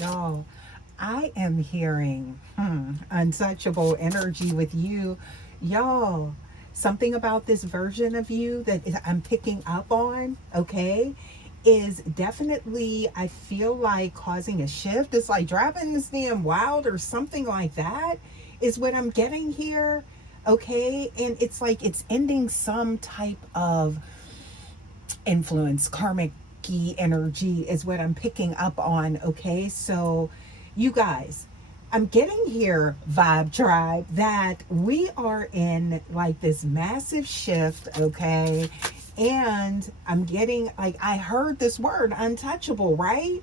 Y'all, I am hearing untouchable energy with you. Y'all, something about this version of you I'm picking up on, okay, is definitely, I feel like, causing a shift. It's like driving this damn wild or something like that, is what I'm getting here, okay? And it's like it's ending some type of influence, karmic key energy is what I'm picking up on. Okay, so you guys, I'm getting here, Vibe Tribe, that we are in like this massive shift. Okay, and I'm getting, like, I heard this word untouchable, right?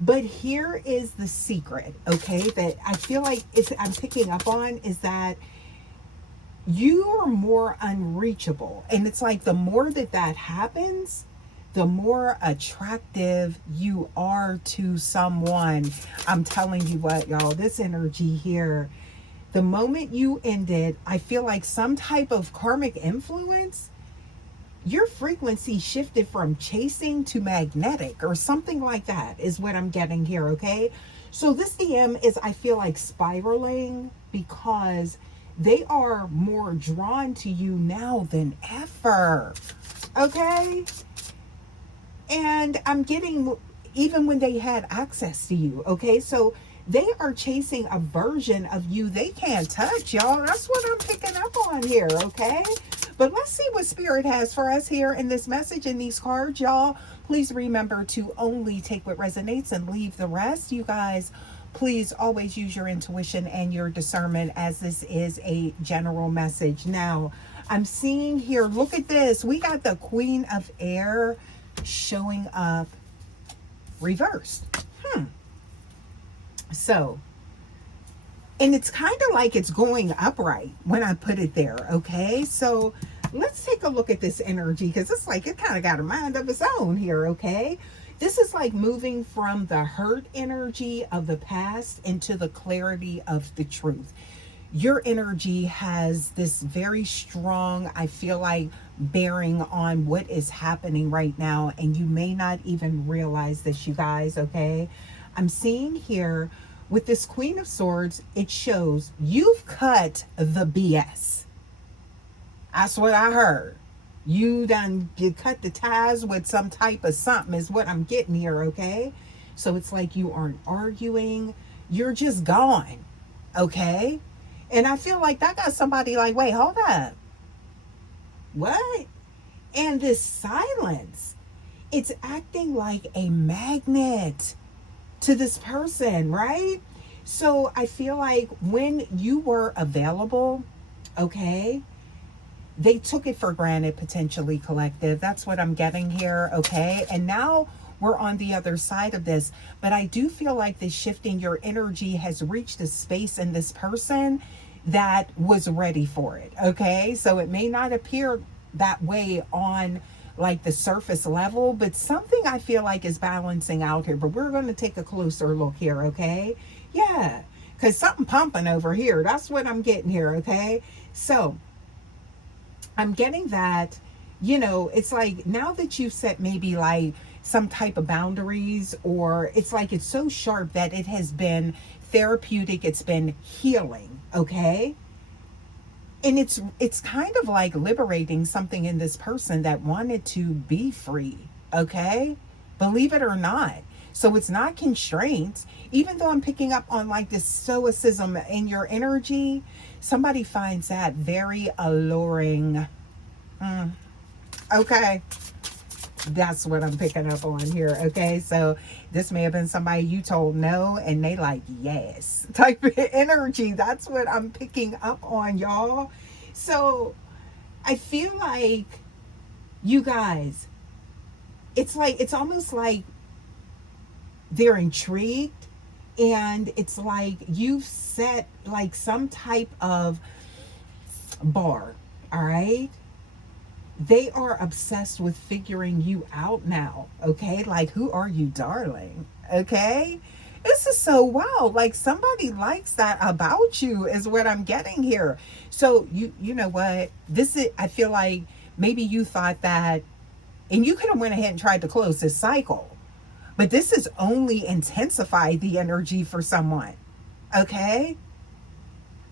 But here is the secret, okay, that I feel like I'm picking up on, is that you are more unreachable. And it's like the more that happens, the more attractive you are to someone. I'm telling you what, y'all, this energy here, the moment you ended, I feel like some type of karmic influence, your frequency shifted from chasing to magnetic or something like that, is what I'm getting here, okay? So this DM is, I feel like, spiraling because they are more drawn to you now than ever, okay? And I'm getting, even when they had access to you, okay? So they are chasing a version of you they can't touch, y'all. That's what I'm picking up on here, okay? But let's see what Spirit has for us here in this message, in these cards, y'all. Please remember to only take what resonates and leave the rest. You guys, please always use your intuition and your discernment, as this is a general message. Now, I'm seeing here, look at this. We got the Queen of Air showing up reversed. So, and it's kind of like it's going upright when I put it there, okay? So let's take a look at this energy, because it's like it kind of got a mind of its own here, okay? This is like moving from the hurt energy of the past into the clarity of the truth. Your energy has this very strong, I feel like, bearing on what is happening right now, and you may not even realize this, you guys, okay? I'm seeing here with this Queen of Swords, it shows you've cut the BS. That's what I heard. You cut the ties with some type of something, is what I'm getting here, okay? So it's like you aren't arguing, you're just gone, okay? And I feel like that got somebody like, wait, hold up. What? And this silence, it's acting like a magnet to this person, right? So I feel like when you were available, okay, they took it for granted, potentially, collective. That's what I'm getting here, okay? And now we're on the other side of this. But I do feel like this shifting your energy has reached a space in this person that was ready for it, okay? So it may not appear that way on like the surface level, but something I feel like is balancing out here. But we're going to take a closer look here, okay? Yeah, because something pumping over here. That's what I'm getting here, okay? So I'm getting that, you know, it's like now that you've set maybe like some type of boundaries, or it's like it's so sharp that it has been therapeutic, it's been healing, okay? And it's kind of like liberating something in this person that wanted to be free, okay? Believe it or not. So it's not constraints. Even though I'm picking up on like this stoicism in your energy, somebody finds that very alluring. Okay. That's what I'm picking up on here, okay? So this may have been somebody you told no and they like yes type of energy. That's what I'm picking up on, y'all. So I feel like, you guys, it's like, it's almost like they're intrigued, and it's like you've set like some type of bar, all right? They are obsessed with figuring you out now, okay? Like, who are you, darling? Okay? This is so wild. Like, somebody likes that about you, is what I'm getting here. So you know what? This is, I feel like maybe you thought that, and you could have went ahead and tried to close this cycle. But this has only intensified the energy for someone. Okay?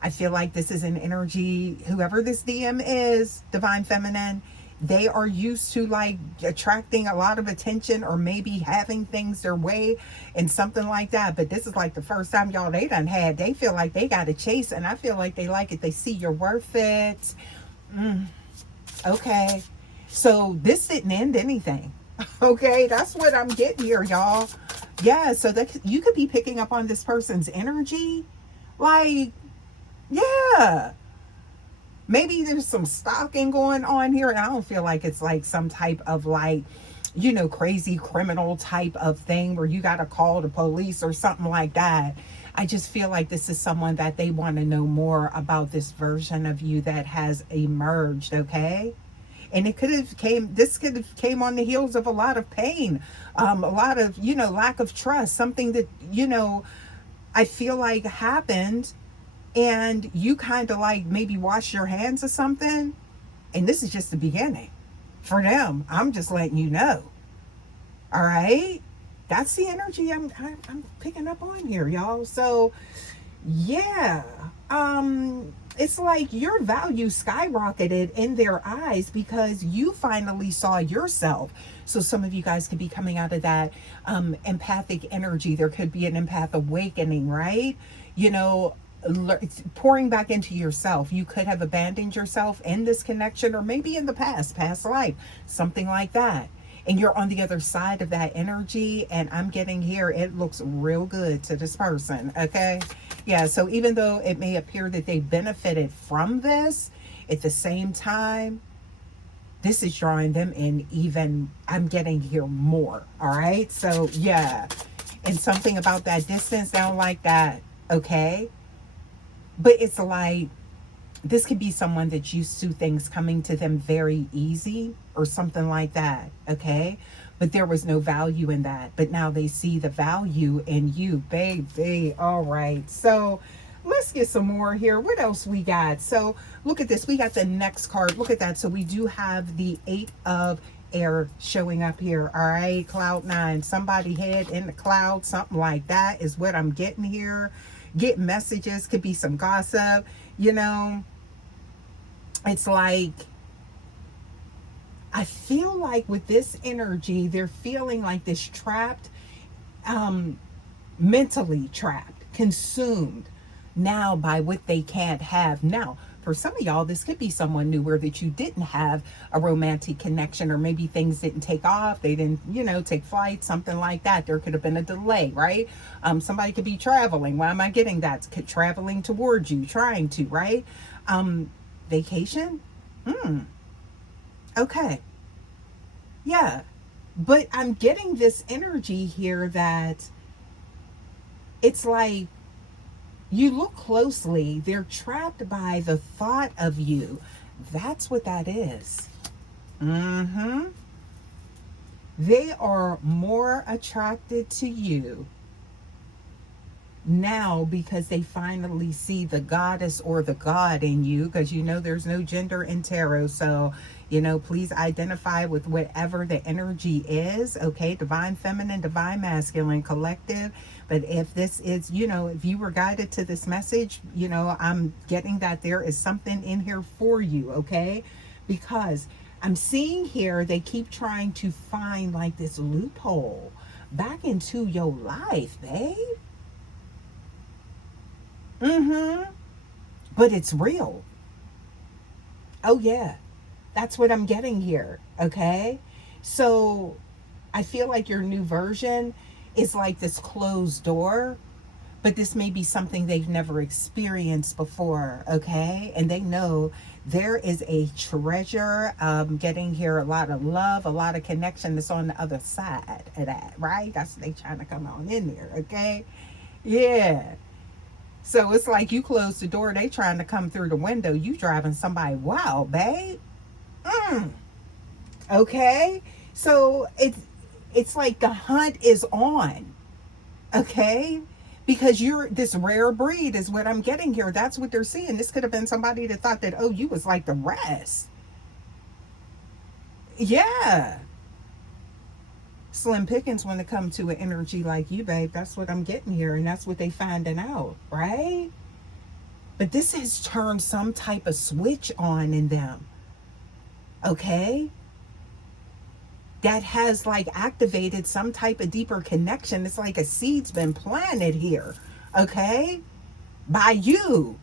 I feel like this is an energy, whoever this DM is, Divine Feminine, they are used to like attracting a lot of attention or maybe having things their way and something like that. But this is like the first time y'all they done had. They feel like they got to chase, and I feel like they like it. They see you're worth it. Okay. So this didn't end anything. Okay. That's what I'm getting here, y'all. Yeah. So that you could be picking up on this person's energy. Like, yeah. Maybe there's some stalking going on here, and I don't feel like it's like some type of like, you know, crazy criminal type of thing where you got to call the police or something like that. I just feel like this is someone that they want to know more about, this version of you that has emerged. Okay. And it could have this could have came on the heels of a lot of pain, a lot of, you know, lack of trust, something that, you know, I feel like happened, and you kind of like maybe wash your hands of something, and this is just the beginning for them. I'm just letting you know. All right, that's the energy I'm picking up on here, y'all. So yeah, it's like your value skyrocketed in their eyes because you finally saw yourself. So some of you guys could be coming out of that empathic energy. There could be an empath awakening, right? You know, pouring back into yourself. You could have abandoned yourself in this connection, or maybe in the past life, something like that. And you're on the other side of that energy, and I'm getting here, it looks real good to this person. Okay. Yeah. So even though it may appear that they benefited from this, at the same time, this is drawing them in even, I'm getting here more. All right. So yeah. And something about that distance, I don't like that. Okay. But it's like, this could be someone that's used to things coming to them very easy or something like that. Okay. But there was no value in that. But now they see the value in you, baby. All right. So let's get some more here. What else we got? So look at this. We got the next card. Look at that. So we do have the 8 of air showing up here. All right. Cloud 9. Somebody head in the cloud. Something like that is what I'm getting here. Get messages. Could be some gossip. You know, it's like, I feel like with this energy, they're feeling like this trapped, mentally trapped, consumed now by what they can't have. Now, for some of y'all, this could be someone newer that you didn't have a romantic connection, or maybe things didn't take off. They didn't, you know, take flight, something like that. There could have been a delay, right? Somebody could be traveling. Why am I getting that? Traveling towards you, trying to, right? Vacation? Okay. Yeah. But I'm getting this energy here that it's like, you look closely, they're trapped by the thought of you. That's what that is. They are more attracted to you now because they finally see the goddess or the god in you, because you know there's no gender in tarot. So, you know, please identify with whatever the energy is. Okay, divine feminine, divine masculine, collective. But if this is, you know, if you were guided to this message, you know, I'm getting that there is something in here for you. Okay, because I'm seeing here they keep trying to find like this loophole back into your life, babe. But it's real. Oh yeah. That's what I'm getting here. Okay. So I feel like your new version is like this closed door, but this may be something they've never experienced before. Okay. And they know there is a treasure, getting here, a lot of love, a lot of connection that's on the other side of that, right? That's they trying to come on in there. Okay. Yeah. So it's like you close the door, they trying to come through the window. You driving somebody wild, babe. Okay. So it's like the hunt is on. Okay. Because you're this rare breed is what I'm getting here. That's what they're seeing. This could have been somebody that thought that, oh, you was like the rest. Yeah. Slim pickings when it comes to an energy like you, babe. That's what I'm getting here, and that's what they finding out, right? But this has turned some type of switch on in them, okay? That has like activated some type of deeper connection. It's like a seed's been planted here, okay? By you.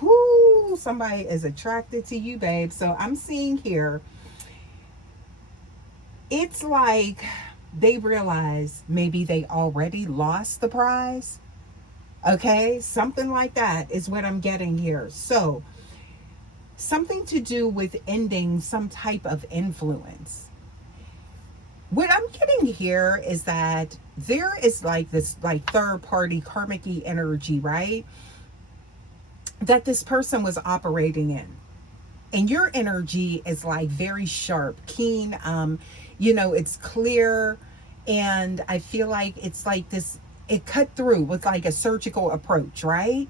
Whoo, somebody is attracted to you, babe. So I'm seeing here, it's like they realize maybe they already lost the prize. Okay, something like that is what I'm getting here. So, something to do with ending some type of influence. What I'm getting here is that there is like this like third party karmic energy, right? That this person was operating in. And your energy is like very sharp, keen, it's clear, and I feel like it's like this, it cut through with like a surgical approach, right?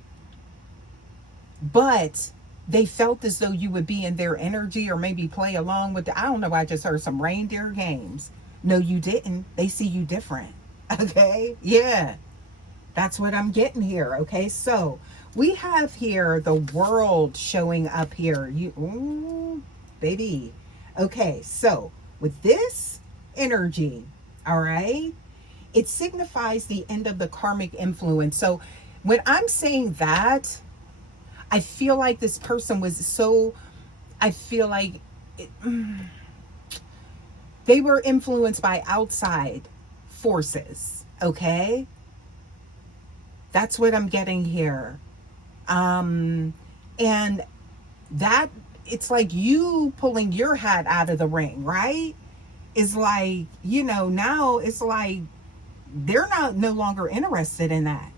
But they felt as though you would be in their energy or maybe play along with I don't know, I just heard some reindeer games. No, you didn't. They see you different. Okay? Yeah. That's what I'm getting here. Okay? So, we have here the world showing up here. Ooh, baby. Okay, so with this energy, all right, it signifies the end of the karmic influence. So when I'm saying that, I feel like this person was so, I feel like it, they were influenced by outside forces, okay? That's what I'm getting here. And that, it's like you pulling your hat out of the ring, right? Is like, now it's like they're no longer interested in that.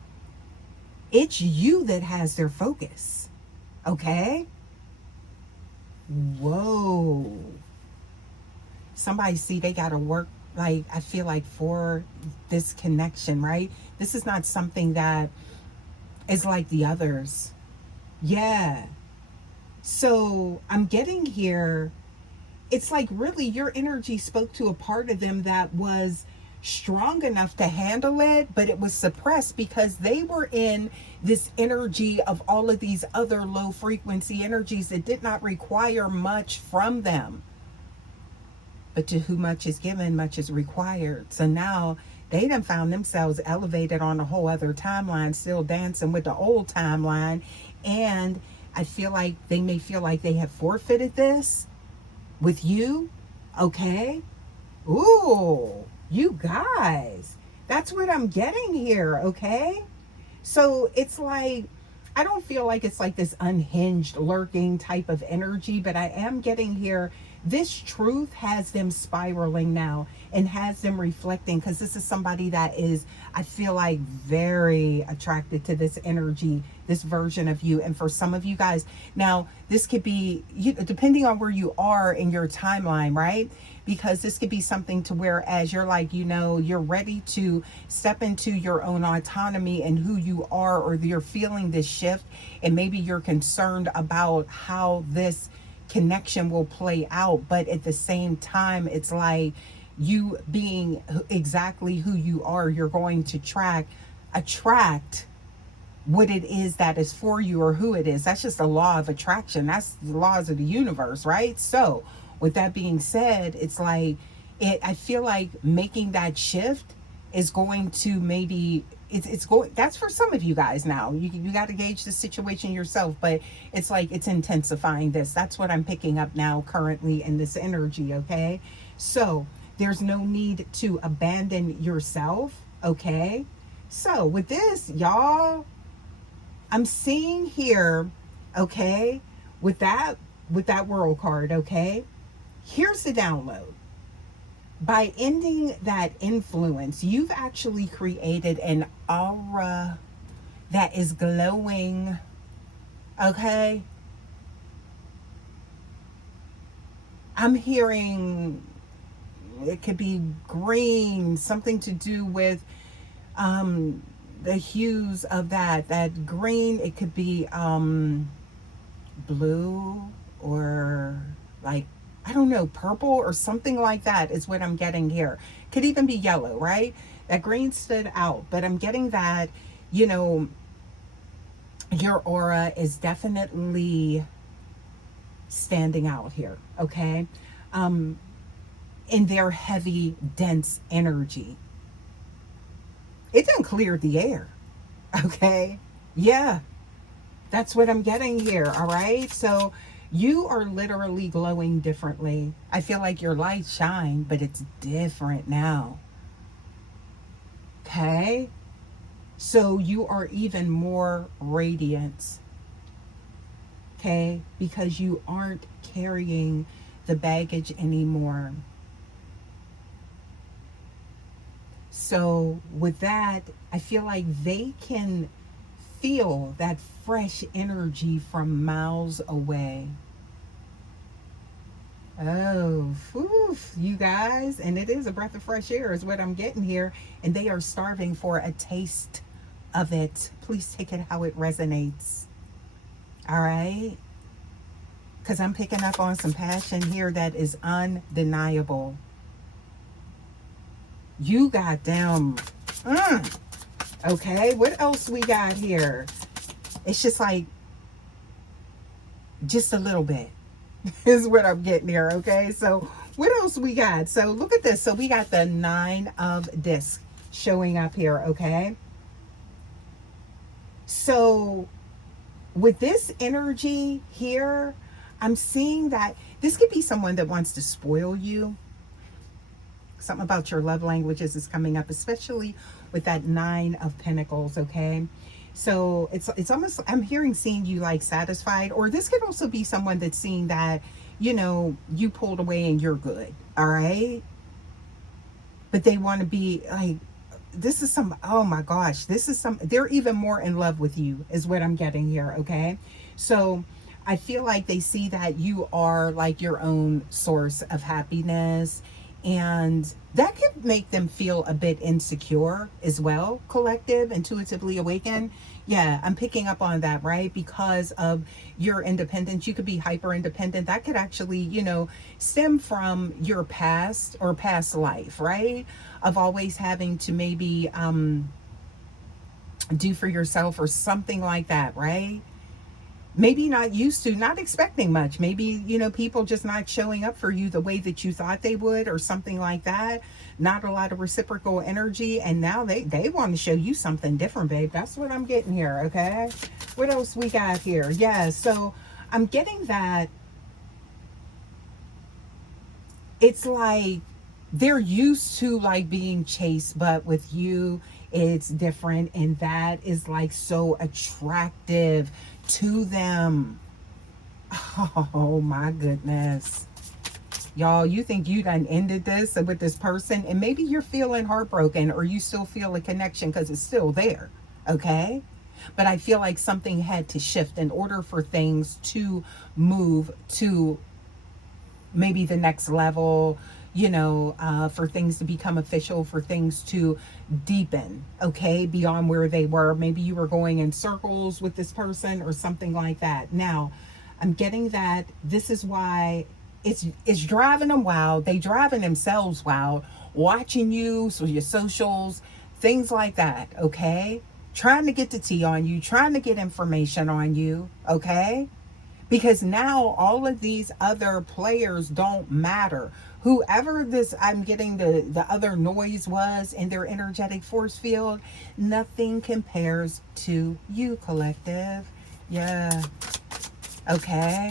It's you that has their focus. Okay? Whoa. Somebody see they got to work, like, I feel like for this connection, right? This is not something that is like the others. Yeah. So I'm getting here, it's like really your energy spoke to a part of them that was strong enough to handle it, but it was suppressed because they were in this energy of all of these other low frequency energies that did not require much from them. But to whom much is given, much is required. So now they done found themselves elevated on a whole other timeline, still dancing with the old timeline. And I feel like they may feel like they have forfeited this with you. Okay. Ooh, you guys. That's what I'm getting here. Okay. So it's like, I don't feel like it's like this unhinged, lurking type of energy, but I am getting here. This truth has them spiraling now and has them reflecting, because this is somebody that is, I feel like, very attracted to this energy, this version of you. And for some of you guys, now this could be, depending on where you are in your timeline, right? Because this could be something to where as you're like, you're ready to step into your own autonomy and who you are, or you're feeling this shift, and maybe you're concerned about how this connection will play out. But at the same time, it's like you being exactly who you are, you're going to attract what it is that is for you, or who it is. That's just the law of attraction. That's the laws of the universe, right? So with that being said, it's like, I feel like making that shift is going to maybe, it's going, that's for some of you guys now. You got to gauge the situation yourself, but it's like it's intensifying this. That's what I'm picking up now currently in this energy, okay? So there's no need to abandon yourself, okay? So with this, y'all, I'm seeing here, okay, with that world card, okay? Here's the download. By ending that influence, you've actually created an aura that is glowing, okay? I'm hearing it could be green, something to do with the hues of that green. It could be blue, or like I don't know, purple or something like that is what I'm getting here. Could even be yellow, right? That green stood out, but I'm getting that, you know, your aura is definitely standing out here, okay? In their heavy, dense energy. It didn't clear the air, okay? Yeah, that's what I'm getting here, all right? So you are literally glowing differently. I feel like your light shine, but it's different now, okay? So you are even more radiant, okay? Because you aren't carrying the baggage anymore. So with that, I feel like they can feel that fresh energy from miles away. Oh, whew, you guys. And it is a breath of fresh air is what I'm getting here. And they are starving for a taste of it. Please take it how it resonates. All right? Because I'm picking up on some passion here that is undeniable. You got them. Okay, what else we got here? It's just like, just a little bit is what I'm getting here, okay? So what else we got? So look at this. So we got the 9 of discs showing up here, okay? So with this energy here, I'm seeing that this could be someone that wants to spoil you. Something about your love languages is coming up, especially with that 9 of Pentacles, okay? So it's almost, I'm hearing seeing you like satisfied, or this could also be someone that's seeing that, you know, you pulled away and you're good, all right? But they want to be like, this is some, oh my gosh, this is some, they're even more in love with you is what I'm getting here, okay? So I feel like they see that you are like your own source of happiness, and that could make them feel a bit insecure as well. Collective, intuitively awakened. Yeah, I'm picking up on that, right? Because of your independence, you could be hyper independent. That could actually, you know, stem from your past or past life, right? Of always having to maybe do for yourself or something like that, right? Maybe not used to, not expecting much. Maybe, you know, people just not showing up for you the way that you thought they would or something like that. Not a lot of reciprocal energy. And now they want to show you something different, babe. That's what I'm getting here, okay? What else we got here? Yeah, so I'm getting that it's like they're used to like being chased, but with you, it's different. And that is like so attractive to them. Oh my goodness. Y'all, you think you done ended this with this person, and maybe you're feeling heartbroken, or you still feel a connection because it's still there, okay? But I feel like something had to shift in order for things to move to maybe the next level, you know, for things to become official, for things to deepen, okay, beyond where they were. Maybe you were going in circles with this person or something like that. Now, I'm getting that this is why it's driving them wild. They driving themselves wild, watching you, so your socials, things like that, okay? Trying to get the tea on you, trying to get information on you, okay? Because now all of these other players don't matter. Whoever this, I'm getting the other noise was in their energetic force field, nothing compares to you, collective. Yeah. Okay.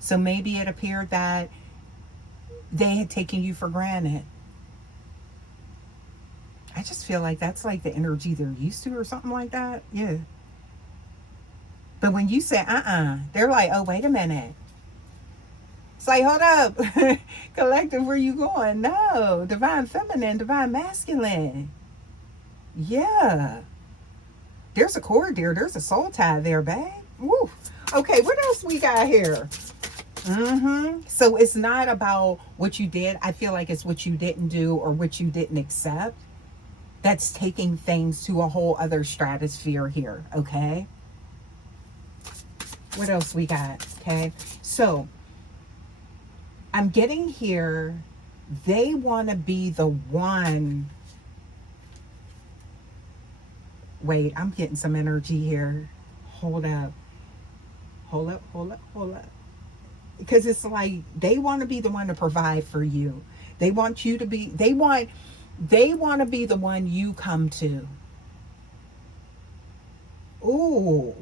So maybe it appeared that they had taken you for granted. I just feel like that's like the energy they're used to or something like that. Yeah. But when you say, they're like, oh, wait a minute. It's like, hold up. Collective, where you going? No. Divine feminine, divine masculine. Yeah. There's a cord there. There's a soul tie there, babe. Woo. Okay, what else we got here? So it's not about what you did. I feel like it's what you didn't do or what you didn't accept. That's taking things to a whole other stratosphere here, okay? What else we got? Okay, so I'm getting here, they want to be the one. Wait, I'm getting some energy here. Hold up. Hold up, hold up, hold up. Because it's like they want to be the one to provide for you. They want you to be, they want to be the one you come to. Ooh.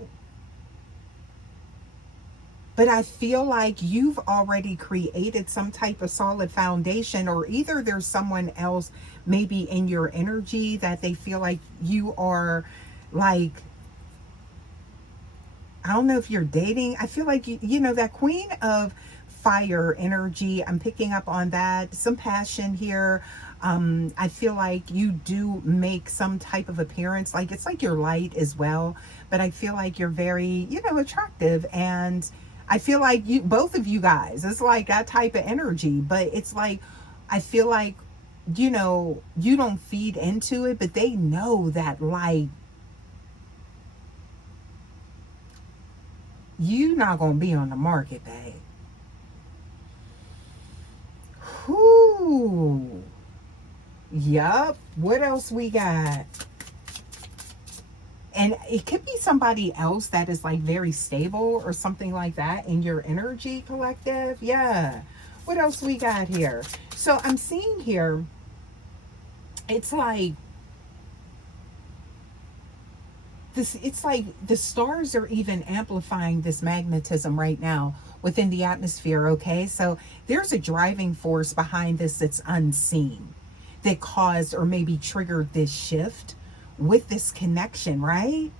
But I feel like you've already created some type of solid foundation, or either there's someone else maybe in your energy that they feel like you are like, I don't know if you're dating. I feel like, you know, that queen of fire energy, I'm picking up on that. Some passion here. I feel like you do make some type of appearance. Like it's like you're light as well. But I feel like you're very, you know, attractive. And I feel like you, both of you guys, it's like that type of energy. But it's like, I feel like, you know, you don't feed into it, but they know that, like, you not gonna be on the market, babe. Whoo. Yup. What else we got? And it could be somebody else that is like very stable or something like that in your energy collective. Yeah. What else we got here? So I'm seeing here, it's like this, it's like the stars are even amplifying this magnetism right now within the atmosphere. Okay, so there's a driving force behind this that's unseen, that caused or maybe triggered this shift with this connection, right?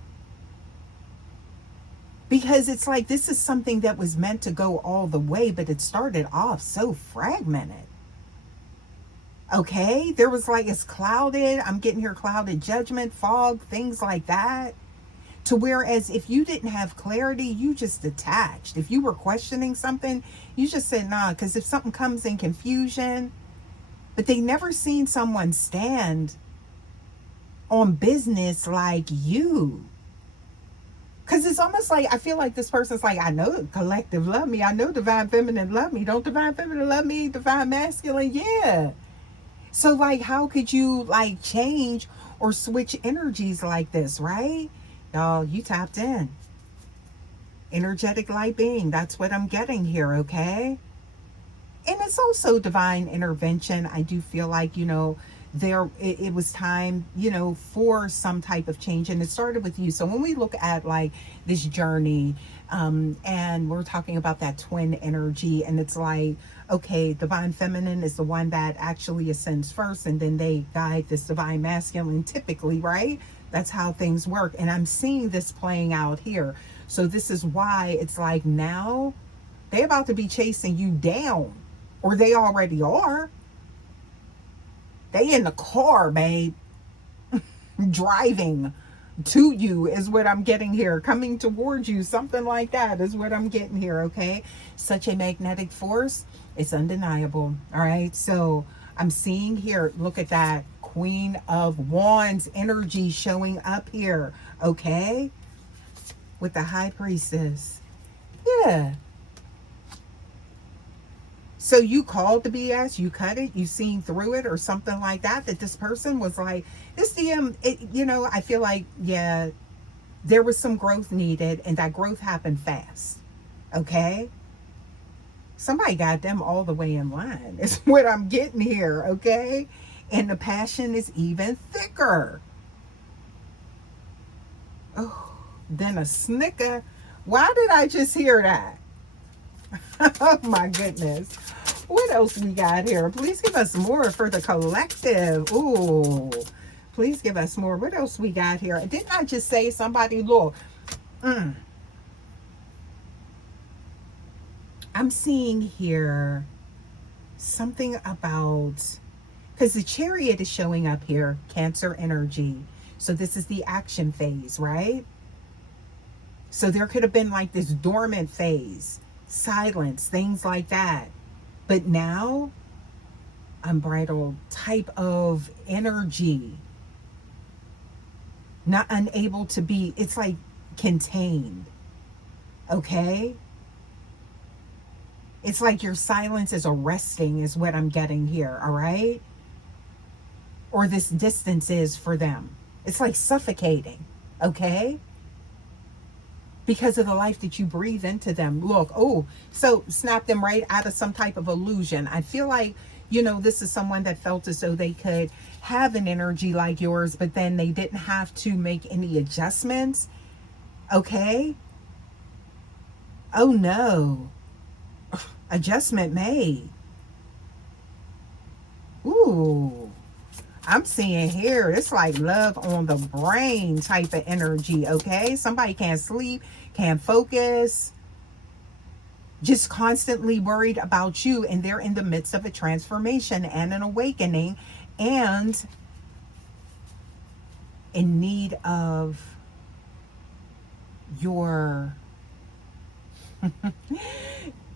Because it's like this is something that was meant to go all the way, but it started off so fragmented. Okay, there was like, it's clouded, I'm getting here, clouded judgment, fog, things like that. To whereas if you didn't have clarity, you just detached. If you were questioning something, you just said nah, because if something comes in confusion. But they never seen someone stand on business like you. Because it's almost like, I feel like this person's like, I know collective love me, I know divine feminine love me, don't divine feminine love me, divine masculine, yeah. So like, how could you like change or switch energies like this, right? Y'all, you tapped in. Energetic light being, that's what I'm getting here, okay? And it's also divine intervention. I do feel like, you know, it was time, you know, for some type of change, and it started with you. So when we look at like this journey, and we're talking about that twin energy, and it's like, okay, divine feminine is the one that actually ascends first, and then they guide this divine masculine typically, right? That's how things work. And I'm seeing this playing out here. So this is why it's like now they're about to be chasing you down, or they already are. They in the car, babe, driving to you is what I'm getting here, coming towards you, something like that is what I'm getting here, okay? Such a magnetic force, it's undeniable. All right, so I'm seeing here, look at that Queen of Wands energy showing up here, okay, with the High Priestess. Yeah. So you called the BS, you cut it, you seen through it, or something like that, that this person was like, this DM, you know, I feel like, yeah, there was some growth needed, and that growth happened fast, okay? Somebody got them all the way in line, is what I'm getting here, okay? And the passion is even thicker. Oh, then a snicker. Why did I just hear that? Oh my goodness. What else we got here? Please give us more for the collective. Ooh, please give us more. What else we got here? Didn't I just say somebody, look, I'm seeing here something about, because the Chariot is showing up here, Cancer energy. So this is the action phase, right? So there could have been like this dormant phase, silence, things like that. But now, unbridled type of energy, not unable to be, it's like contained, okay? It's like your silence is arresting is what I'm getting here, all right? Or this distance is for them. It's like suffocating, okay? Because of the life that you breathe into them. Look, oh, so snap them right out of some type of illusion. I feel like, you know, this is someone that felt as though they could have an energy like yours, but then they didn't have to make any adjustments, okay? Oh no. Adjustment made. Ooh. I'm seeing here, it's like love on the brain type of energy, okay? Somebody can't sleep, can't focus, just constantly worried about you, and they're in the midst of a transformation and an awakening and in need of your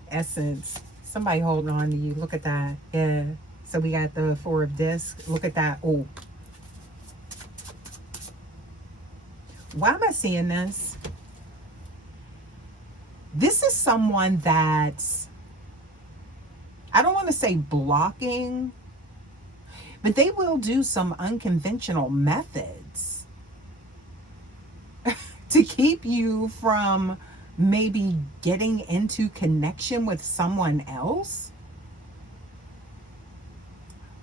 essence. Somebody holding on to you. Look at that. Yeah. So we got the Four of Discs. Look at that. Oh. Why am I seeing this? This is someone that's, I don't want to say blocking, but they will do some unconventional methods to keep you from maybe getting into connection with someone else.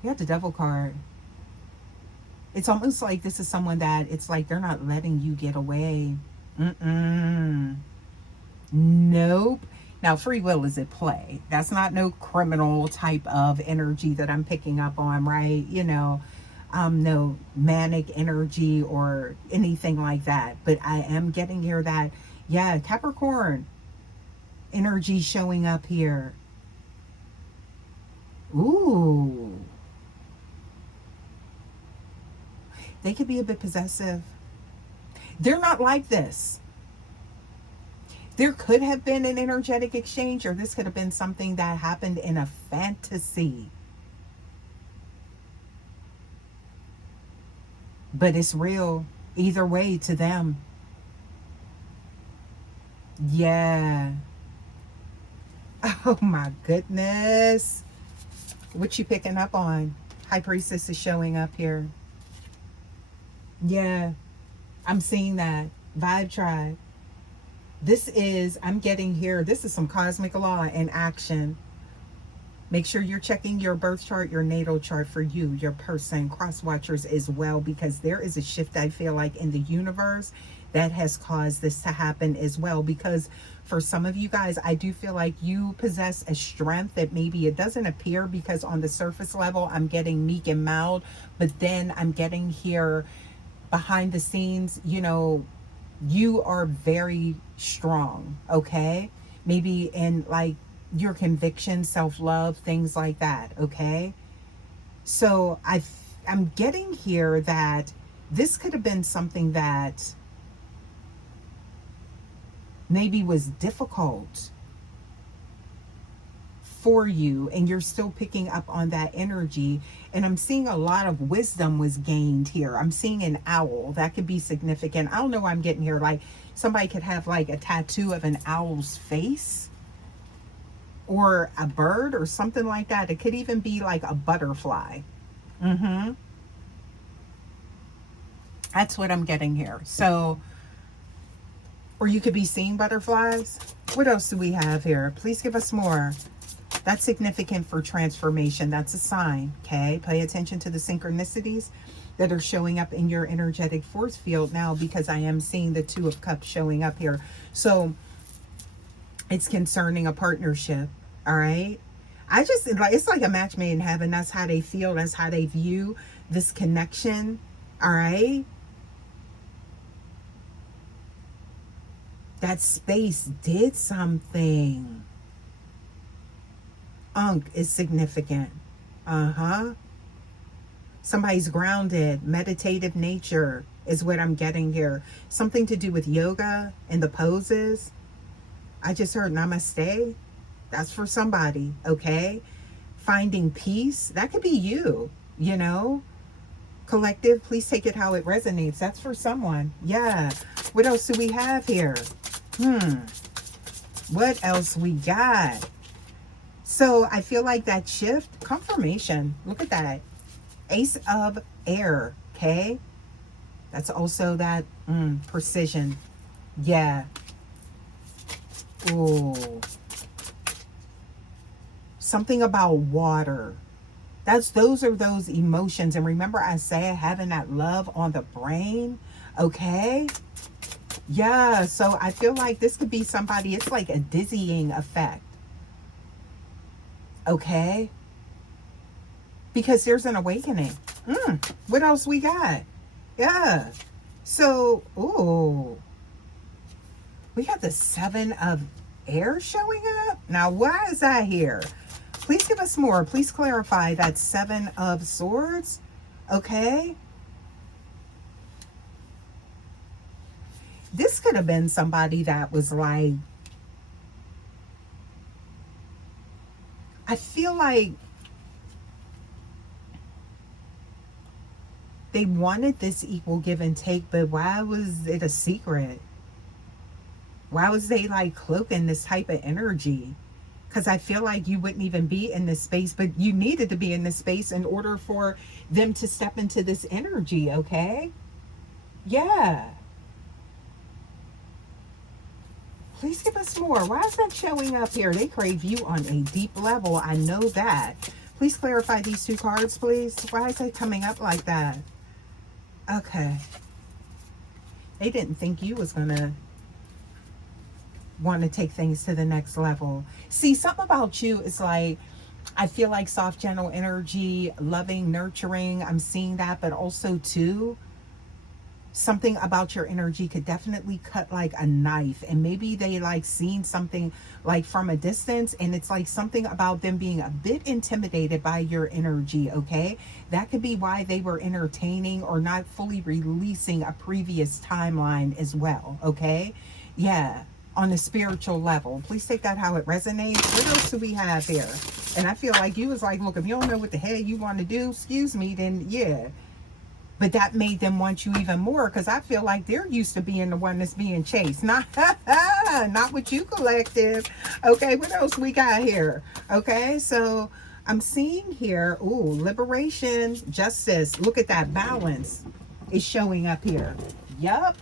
You have the Devil card. It's almost like this is someone that it's like they're not letting you get away. Nope. Now, free will is at play. That's not no criminal type of energy that I'm picking up on, right? You know, no manic energy or anything like that. But I am getting here that, yeah, Capricorn energy showing up here. Ooh. They could be a bit possessive. They're not like this. There could have been an energetic exchange, or this could have been something that happened in a fantasy. But it's real either way to them. Yeah. Oh my goodness. What you picking up on? High Priestess is showing up here. Yeah. I'm seeing that. Vibe tribe. This is, I'm getting here, this is some cosmic law in action. Make sure you're checking your birth chart, your natal chart for you, your person, cross watchers as well, because there is a shift I feel like in the universe that has caused this to happen as well. Because for some of you guys, I do feel like you possess a strength that maybe it doesn't appear, because on the surface level, I'm getting meek and mild, but then I'm getting here behind the scenes, you know, you are very strong, okay? Maybe in like your conviction, self-love, things like that, okay? So I'm getting here that this could have been something that maybe was difficult for you, and you're still picking up on that energy. And I'm seeing a lot of wisdom was gained here. I'm seeing an owl. That could be significant. I don't know why I'm getting here. Like somebody could have like a tattoo of an owl's face or a bird or something like that. It could even be like a butterfly. That's what I'm getting here. So, or you could be seeing butterflies. What else do we have here? Please give us more. That's significant for transformation. That's a sign, okay? Pay attention to the synchronicities that are showing up in your energetic force field now, because I am seeing the Two of Cups showing up here. So it's concerning a partnership, all right? It's like a match made in heaven. That's how they feel. That's how they view this connection, all right? That space did something. Unk is significant. Somebody's grounded. Meditative nature is what I'm getting here. Something to do with yoga and the poses. I just heard namaste. That's for somebody, okay? Finding peace. That could be you, you know? Collective, please take it how it resonates. That's for someone. Yeah. What else do we have here? What else we got? So I feel like that shift, confirmation. Look at that. Ace of air. Okay. That's also that precision. Yeah. Ooh. Something about water. Those are those emotions. And remember I say having that love on the brain. Okay. Yeah. So I feel like this could be somebody, it's like a dizzying effect. Okay. Because there's an awakening. What else we got? Yeah. So, ooh. We got the 7 of air showing up. Now, why is that here? Please give us more. Please clarify that 7 of swords. Okay. This could have been somebody that was like, I feel like they wanted this equal give and take, but why was it a secret? Why was they like cloaking this type of energy? Because I feel like you wouldn't even be in this space, but you needed to be in this space in order for them to step into this energy, okay? Yeah. Please give us more. Why is that showing up here? They crave you on a deep level. I know that. Please clarify these 2 cards, please. Why is it coming up like that? Okay. They didn't think you was going to want to take things to the next level. See, something about you is like, I feel like soft, gentle energy, loving, nurturing. I'm seeing that, but also too, something about your energy could definitely cut like a knife. And maybe they like seen something like from a distance, and it's like something about them being a bit intimidated by your energy. Okay, that could be why they were entertaining or not fully releasing a previous timeline as well. Okay, yeah, on a spiritual level. Please take that how it resonates. What else do we have here? And I feel like you was like, look, if you don't know what the hell you want to do, excuse me, then yeah. But that made them want you even more, because I feel like they're used to being the one that's being chased. Not with you, collective. Okay, what else we got here? Okay, so I'm seeing here, ooh, liberation, justice. Look at that balance is showing up here. Yup.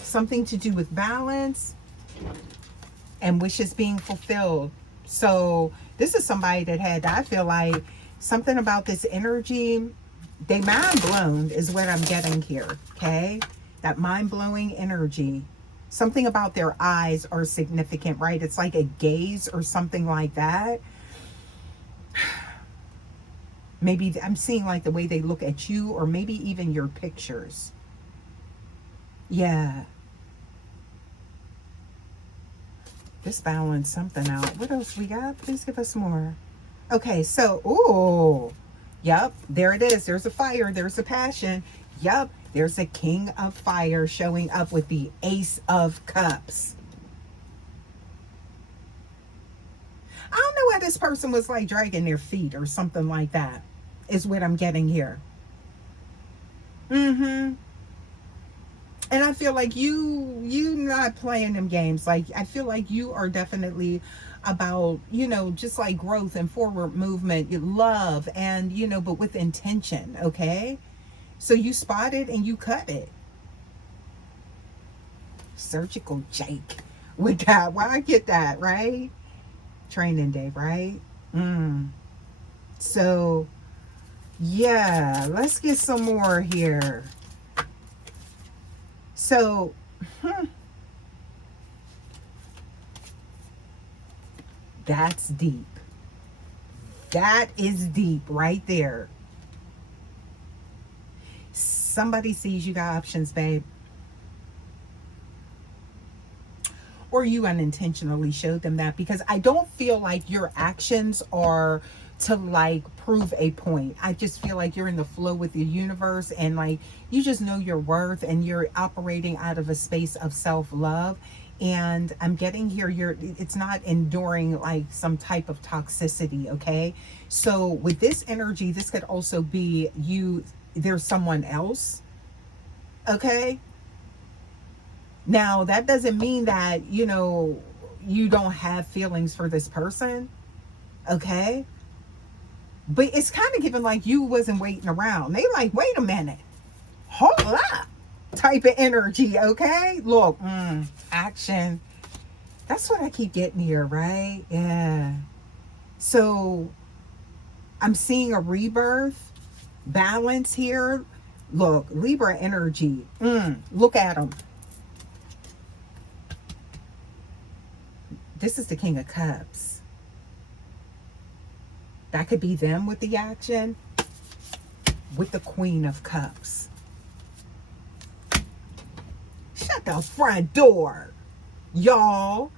Something to do with balance and wishes being fulfilled. So this is somebody that had, I feel like, something about this energy. They mind blown is what I'm getting here, okay? That mind blowing energy. Something about their eyes are significant, right? It's like a gaze or something like that. Maybe I'm seeing like the way they look at you, or maybe even your pictures. Yeah. This balanced something out. What else we got? Please give us more. Okay, so, ooh. Yep, there it is. There's a fire. There's a passion. Yep, there's a king of fire showing up with the ace of cups. I don't know why this person was like dragging their feet or something like that, is what I'm getting here. And I feel like you not playing them games. Like, I feel like you are definitely about, you know, just like growth and forward movement, love, and, you know, but with intention. Okay, so you spot it and you cut it. Surgical Jake with that. Why I get that, right? Training day, right? So yeah, let's get some more here. So that's deep. That is deep right there. Somebody sees you got options, babe. Or you unintentionally showed them that, because I don't feel like your actions are to like prove a point. I just feel like you're in the flow with the universe, and like you just know your worth, and you're operating out of a space of self-love. And I'm getting here, it's not enduring like some type of toxicity. Okay, so with this energy, this could also be you, there's someone else. Okay, now, that doesn't mean that, you know, you don't have feelings for this person. Okay? But it's kind of giving like you wasn't waiting around. They like, wait a minute. Hold up. Type of energy, okay? Look, action. That's what I keep getting here, right? Yeah. So I'm seeing a rebirth, balance here. Look, Libra energy. Look at them. This is the King of Cups. That could be them with the action. With the Queen of Cups. Shut the front door, y'all.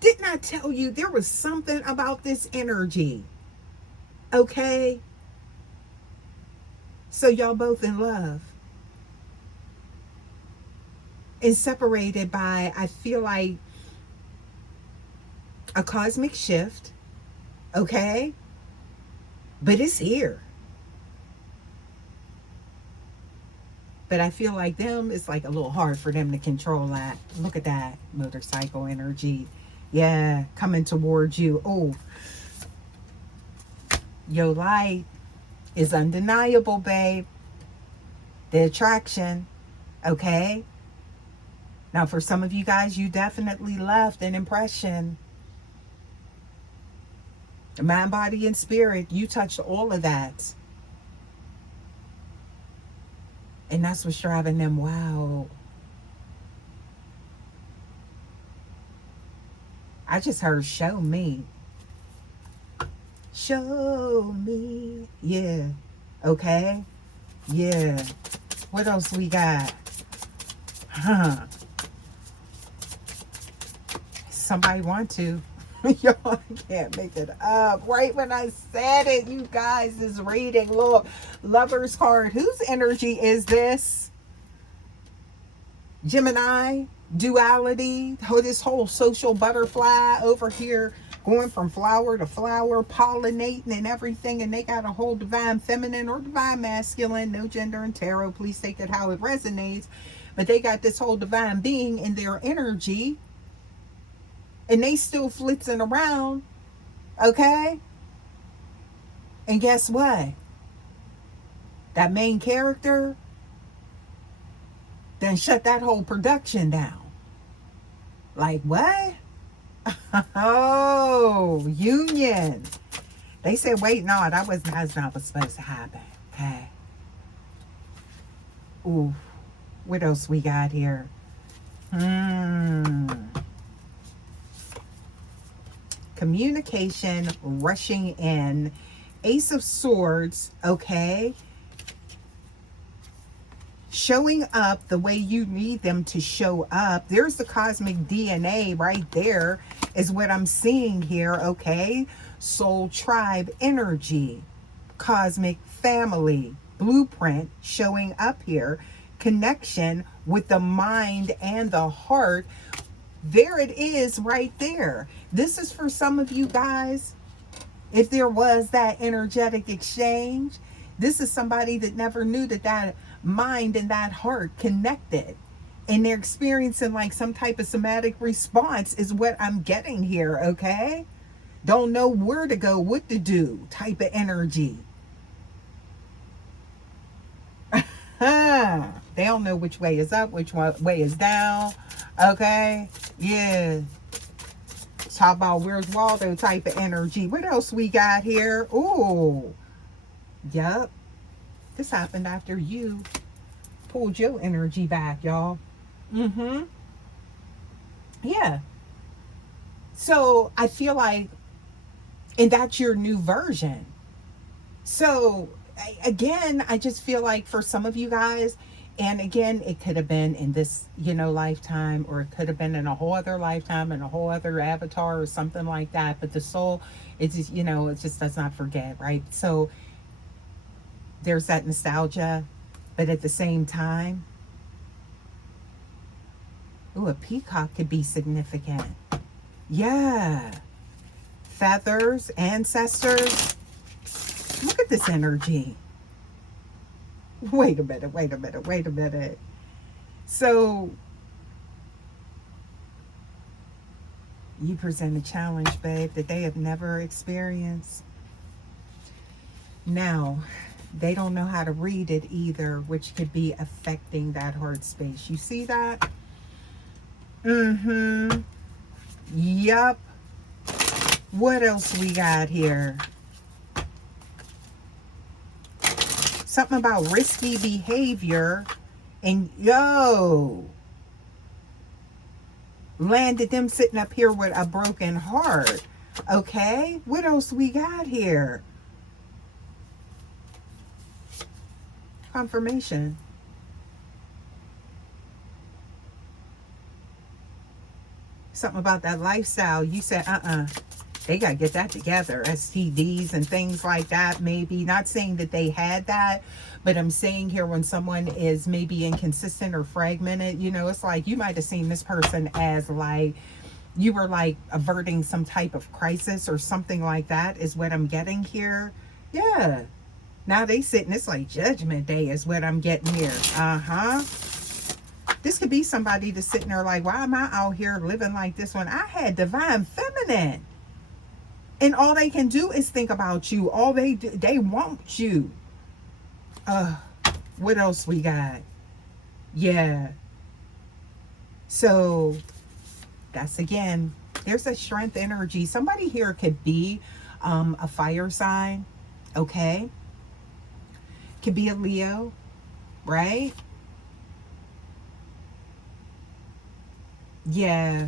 Didn't I tell you there was something about this energy? Okay? So y'all both in love. And separated by, I feel like, a cosmic shift. Okay? But it's here. But I feel like them, it's like a little hard for them to control that. Look at that motorcycle energy. Yeah, coming towards you. Oh, your light is undeniable, babe. The attraction. Okay? Now, for some of you guys, you definitely left an impression. Mind, body, and spirit, you touched all of that. And that's what's driving them. Wow. I just heard show me. Show me. Yeah. Okay. Yeah. What else we got? Huh. Somebody want to. Y'all, I can't make it up. Right when I said it, you guys is reading. Look, Lover's card. Whose energy is this? Gemini, duality. This whole social butterfly over here going from flower to flower, pollinating and everything. And they got a whole divine feminine or divine masculine. No gender in tarot. Please take it how it resonates. But they got this whole divine being in their energy. And they still flitzing around, okay? And guess what? That main character then shut that whole production down. Like what? Oh, union. They said, wait, no, that's not what's supposed to happen, okay? Ooh, what else we got here? Communication, rushing in, Ace of Swords, okay? Showing up the way you need them to show up. There's the cosmic DNA right there is what I'm seeing here, okay? Soul tribe energy, cosmic family, blueprint showing up here. Connection with the mind and the heart. There it is right there. This is for some of you guys. If there was that energetic exchange, this is somebody that never knew that mind and that heart connected. And they're experiencing like some type of somatic response is what I'm getting here, okay? Don't know where to go, what to do type of energy. They don't know which way is up, which way is down. Okay, yeah. Talk about where's Waldo type of energy. What else we got here? Ooh, yep. This happened after you pulled your energy back, y'all. Yeah. So I feel like, and that's your new version. So again, I just feel like for some of you guys, and again, it could have been in this, lifetime, or it could have been in a whole other lifetime, in a whole other avatar or something like that. But the soul, it's just, it just does not forget, right? So there's that nostalgia, but at the same time, ooh, a peacock could be significant. Yeah. Feathers, ancestors. Look at this energy. Wait a minute. So, You present a challenge, babe, that they have never experienced. Now, they don't know how to read it either, which could be affecting that heart space. You see that? Mm-hmm. Yup. What else we got here? Something about risky behavior. And yo, landed them sitting up here with a broken heart. Okay, what else we got here? Confirmation. Something about that lifestyle. You said, they got to get that together. STDs and things like that, maybe. Not saying that they had that, but I'm saying here when someone is maybe inconsistent or fragmented, you know, it's like you might have seen this person as like, you were like averting some type of crisis or something like that is what I'm getting here. Yeah. Now they sitting, it's like judgment day is what I'm getting here. This could be somebody that's sitting there like, why am I out here living like this when I had divine feminine? And all they can do is think about you. All they do, they want you. What else we got? Yeah. So that's again, there's a strength energy. Somebody here could be a fire sign. Okay. Could be a Leo, right? Yeah.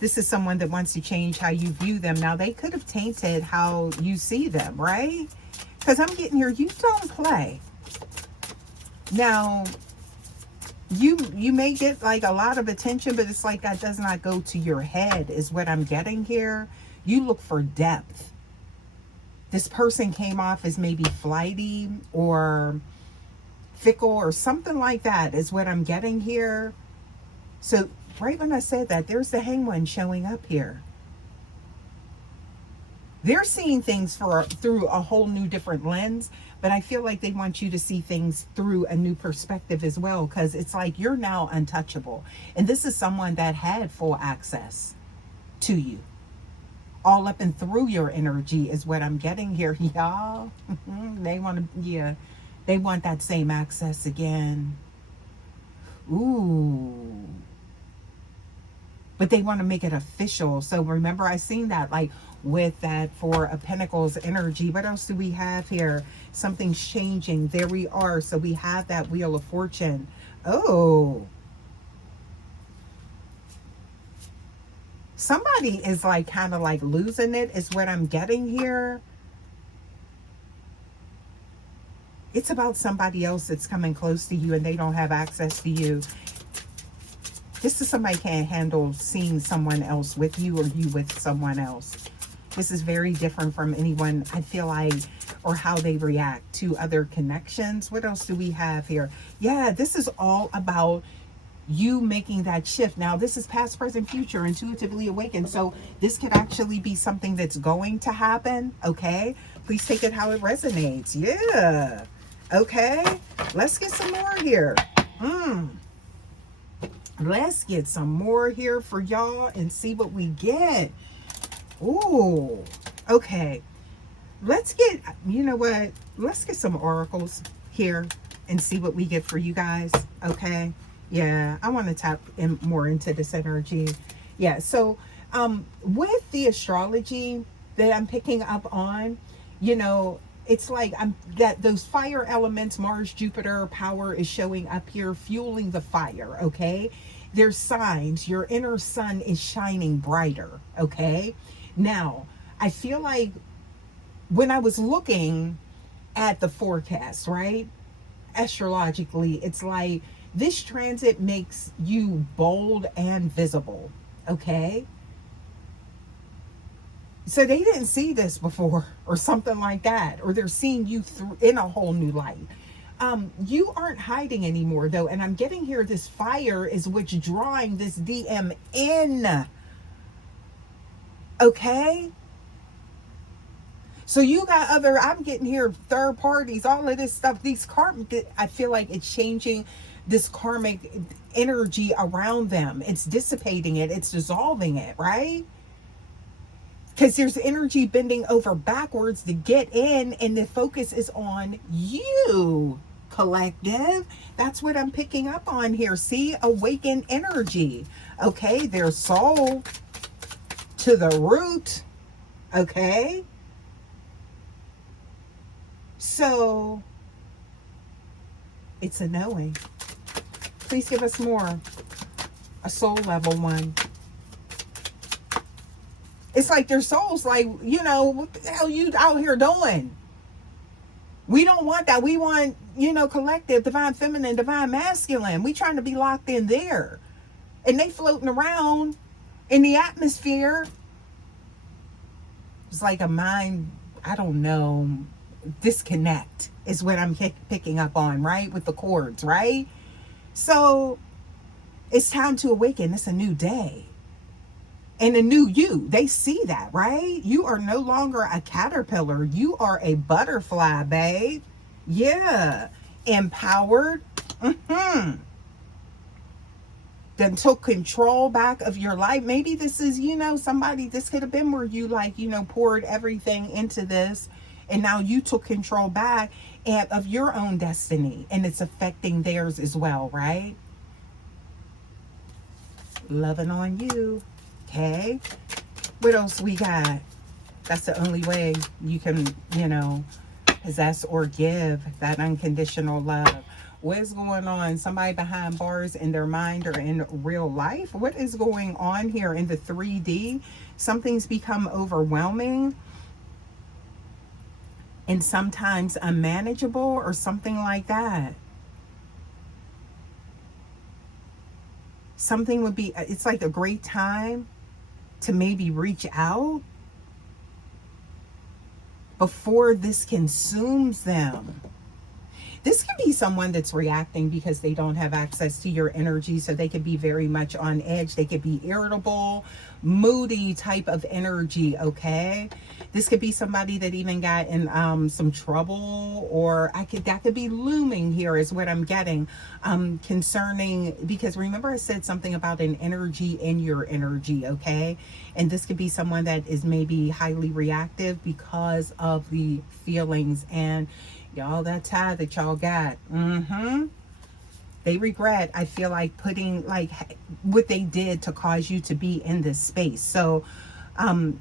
This is someone that wants to change how you view them. Now, they could have tainted how you see them, right? Because I'm getting here, you don't play. Now, you may get like a lot of attention, but it's like that does not go to your head is what I'm getting here. You look for depth. This person came off as maybe flighty or fickle or something like that is what I'm getting here. So right when I said that, there's the Hangman showing up here. They're seeing things through a whole new different lens, but I feel like they want you to see things through a new perspective as well, because it's like you're now untouchable. And this is someone that had full access to you. All up and through your energy is what I'm getting here, y'all. They want to, yeah, they want that same access again. Ooh. But they want to make it official. So remember, I seen that like with that Four of Pentacles energy. What else do we have here? Something's changing. There we are. So we have that Wheel of Fortune. Oh. Somebody is like kind of like losing it is what I'm getting here. It's about somebody else that's coming close to you and they don't have access to you. This is somebody can't handle seeing someone else with you or you with someone else. This is very different from anyone, I feel like, or how they react to other connections. What else do we have here? Yeah, this is all about you making that shift. Now, this is past, present, future, intuitively awakened. So this could actually be something that's going to happen. Okay. Please take it how it resonates. Yeah. Okay. Let's get some more here. Let's get some more here for y'all and see what we get. Ooh. Okay. Let's get, you know what? Let's get some oracles here and see what we get for you guys. Okay. Yeah, I want to tap in more into this energy. Yeah, so with the astrology that I'm picking up on, you know, it's like those fire elements, Mars, Jupiter, power is showing up here, fueling the fire, okay? There's signs. Your inner sun is shining brighter, okay? Now, I feel like when I was looking at the forecast, right? Astrologically, it's like, this transit makes you bold and visible, okay? So they didn't see this before or something like that, or they're seeing you in a whole new light. You aren't hiding anymore, though, and I'm getting here this fire is what's drawing this DM in, okay? So you got I'm getting here third parties, all of this stuff, these karmic, I feel like it's changing this karmic energy around them. It's dissipating it. It's dissolving it, right? Because there's energy bending over backwards to get in, and the focus is on you, collective. That's what I'm picking up on here. See, awakened energy. Okay, their soul to the root. Okay. So it's a knowing. Please give us more. A soul level one. It's like their soul's like, you know, what the hell you out here doing? We don't want that. We want, you know, collective, divine feminine, divine masculine. We trying to be locked in there. And they floating around in the atmosphere. It's like a mind, I don't know, disconnect is what I'm picking up on, right? With the chords, right? So it's time to awaken. It's a new day. And a new you. They see that, right? You are no longer a caterpillar. You are a butterfly, babe. Yeah. Empowered. Then took control back of your life. Maybe this is, you know, somebody, this could have been where you like, you know, poured everything into this. And now you took control back of your own destiny. And it's affecting theirs as well, right? Loving on you. Okay, what else we got? That's the only way you can, you know, possess or give that unconditional love. What is going on? Somebody behind bars in their mind or in real life? What is going on here in the 3D? Something's become overwhelming and sometimes unmanageable or something like that. Something would be, it's like a great time to maybe reach out before this consumes them. This could be someone that's reacting because they don't have access to your energy, so they could be very much on edge. They could be irritable, moody type of energy, okay? This could be somebody that even got in some trouble, or that could be looming here is what I'm getting concerning, because remember I said something about an energy in your energy, okay? And this could be someone that is maybe highly reactive because of the feelings and y'all, that tie that y'all got. They regret, I feel like, putting like what they did to cause you to be in this space. So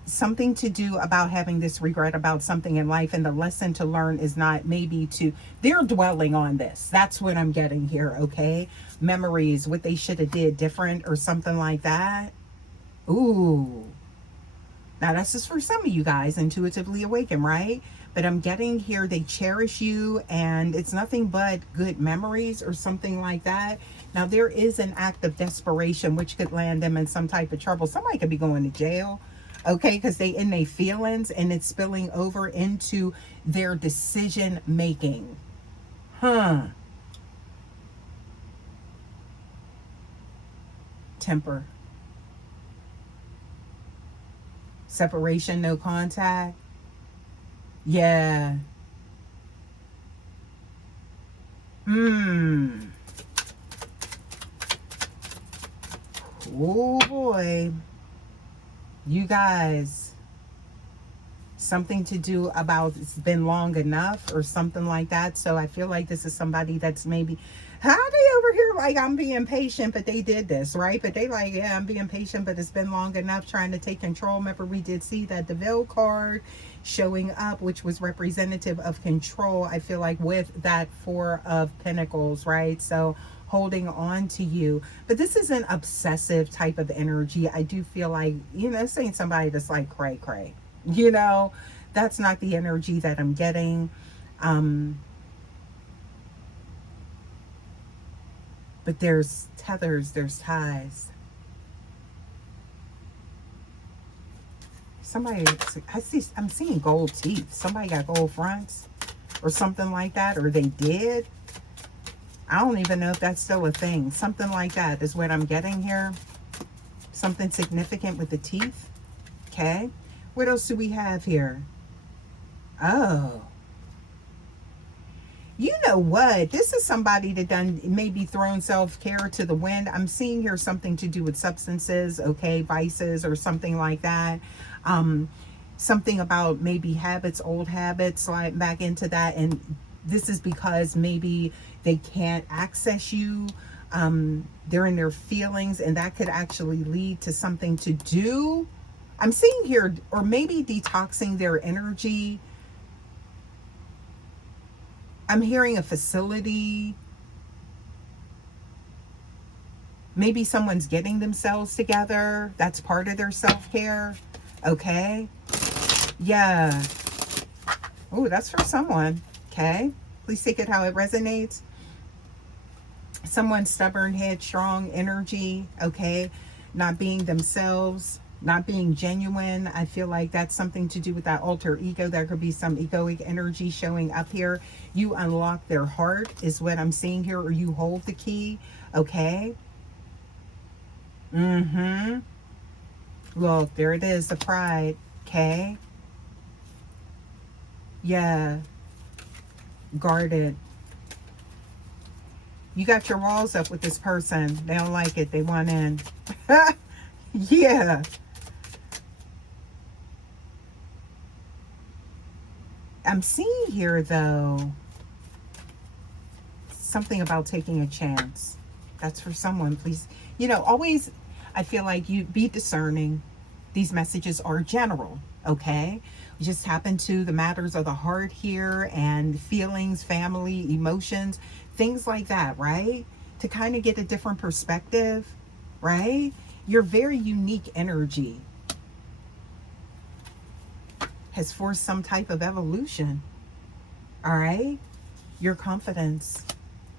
something to do about having this regret about something in life, and the lesson to learn is not maybe to, they're dwelling on this. That's what I'm getting here, okay? Memories, what they should have did different or something like that. Ooh. Now that's just for some of you guys, intuitively awakened, right? But I'm getting here, they cherish you and it's nothing but good memories or something like that. Now there is an act of desperation which could land them in some type of trouble. Somebody could be going to jail, okay? Because they in their feelings and it's spilling over into their decision making. Temper. Separation, no contact. Yeah. Oh boy. You guys. Something to do about it's been long enough or something like that. So I feel like this is somebody that's maybe, how they over here like I'm being patient, but they did this, right? But they like, yeah, I'm being patient, but it's been long enough trying to take control. Remember, we did see that DeVille card showing up, which was representative of control, I feel like, with that Four of Pentacles, right? So holding on to you. But this is an obsessive type of energy. I do feel like, you know, this ain't somebody that's like cray cray. You know, that's not the energy that I'm getting. But there's tethers, there's ties. Somebody, I'm seeing gold teeth. Somebody got gold fronts or something like that, or they did. I don't even know if that's still a thing. Something like that is what I'm getting here. Something significant with the teeth. Okay. What else do we have here? Oh. You know what? This is somebody that done maybe thrown self-care to the wind. I'm seeing here something to do with substances, okay, vices or something like that. Something about maybe habits, old habits, slide back into that. And this is because maybe they can't access you. They're in their feelings, and that could actually lead to something to do. I'm seeing here, or maybe detoxing their energy. I'm hearing a facility. Maybe someone's getting themselves together. That's part of their self-care. Okay. Yeah. Oh, that's for someone. Okay. Please take it how it resonates. Someone's stubborn, headstrong energy. Okay. Not being themselves. Not being genuine. I feel like that's something to do with that alter ego. There could be some egoic energy showing up here. You unlock their heart is what I'm seeing here, or you hold the key. Okay. Look, there it is, the pride. Okay. Yeah. Guarded. You got your walls up with this person. They don't like it. They want in. Yeah. I'm seeing here, though, something about taking a chance. That's for someone, please. You know, always, I feel like you be discerning. These messages are general, okay? We just tap into the matters of the heart here and feelings, family, emotions, things like that, right? To kind of get a different perspective, right? Your very unique energy has forced some type of evolution, all right? Your confidence.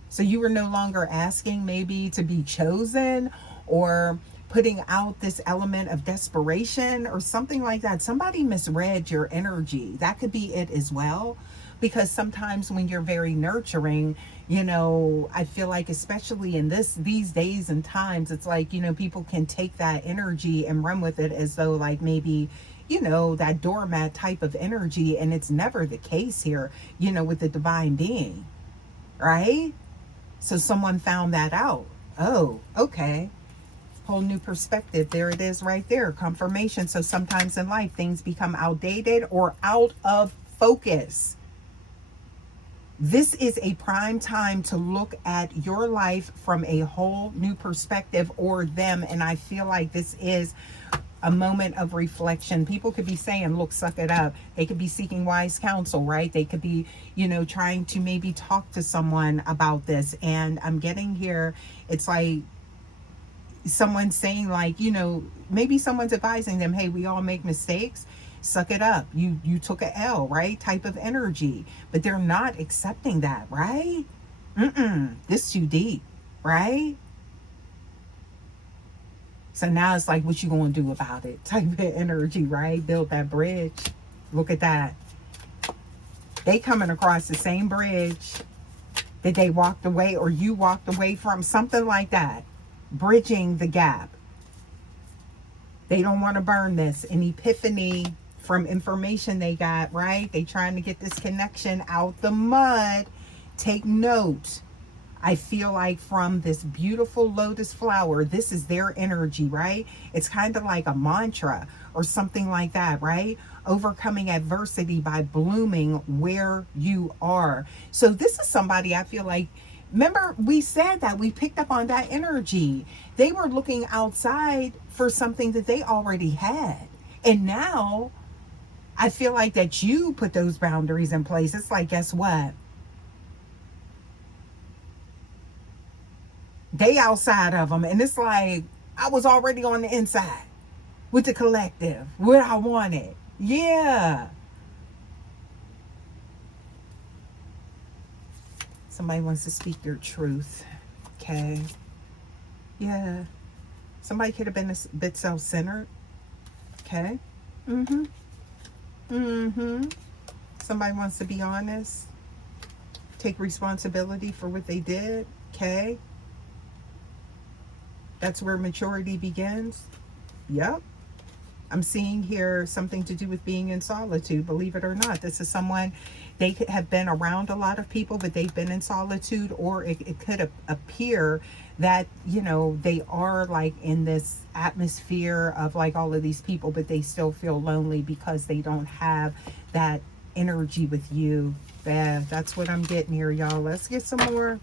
So you were no longer asking maybe to be chosen or putting out this element of desperation or something like that. Somebody misread your energy. That could be it as well. Because sometimes when you're very nurturing, you know, I feel like especially in these days and times, it's like, you know, people can take that energy and run with it as though like maybe, you know, that doormat type of energy. And it's never the case here, you know, with the divine being, right? So someone found that out. Oh, okay. Whole new perspective. There it is right there. Confirmation. So sometimes in life, things become outdated or out of focus. This is a prime time to look at your life from a whole new perspective, or them. And I feel like this is a moment of reflection. People could be saying, look, suck it up. They could be seeking wise counsel, right? They could be, you know, trying to maybe talk to someone about this. And I'm getting here, it's like someone saying like, you know, maybe someone's advising them, hey, we all make mistakes. Suck it up. You took a L, right? Type of energy. But they're not accepting that, right? This too deep, right? So now it's like, what you gonna do about it? Type of energy, right? Build that bridge. Look at that. They coming across the same bridge that they walked away, or you walked away from, something like that. Bridging the gap. They don't want to burn this. An epiphany from information they got, right? They trying to get this connection out the mud. Take note. I feel like from this beautiful lotus flower, this is their energy, right? It's kind of like a mantra or something like that, right? Overcoming adversity by blooming where you are. So this is somebody I feel like, remember we said that we picked up on that energy. They were looking outside for something that they already had. And now I feel like that you put those boundaries in place. It's like, guess what? They outside of them. And it's like, I was already on the inside with the collective, what I wanted. Yeah. Somebody wants to speak their truth. Okay. Yeah. Somebody could have been a bit self-centered. Okay. Somebody wants to be honest. Take responsibility for what they did. Okay. That's where maturity begins. Yep. I'm seeing here something to do with being in solitude. Believe it or not, this is someone, they have been around a lot of people, but they've been in solitude, or it could appear that, you know, they are like in this atmosphere of like all of these people, but they still feel lonely because they don't have that energy with you. Yeah, that's what I'm getting here, y'all. Let's get some more.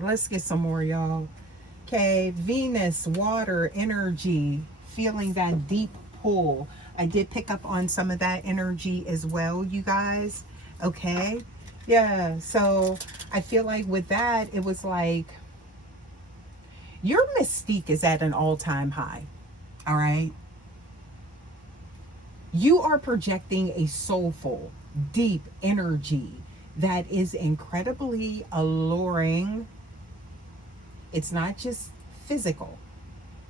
Let's get some more, y'all. Okay, Venus, water, energy, feeling that deep pull. I did pick up on some of that energy as well, you guys. Okay, yeah, so I feel like with that, it was like your mystique is at an all-time high. All right, you are projecting a soulful, deep energy that is incredibly alluring. It's not just physical,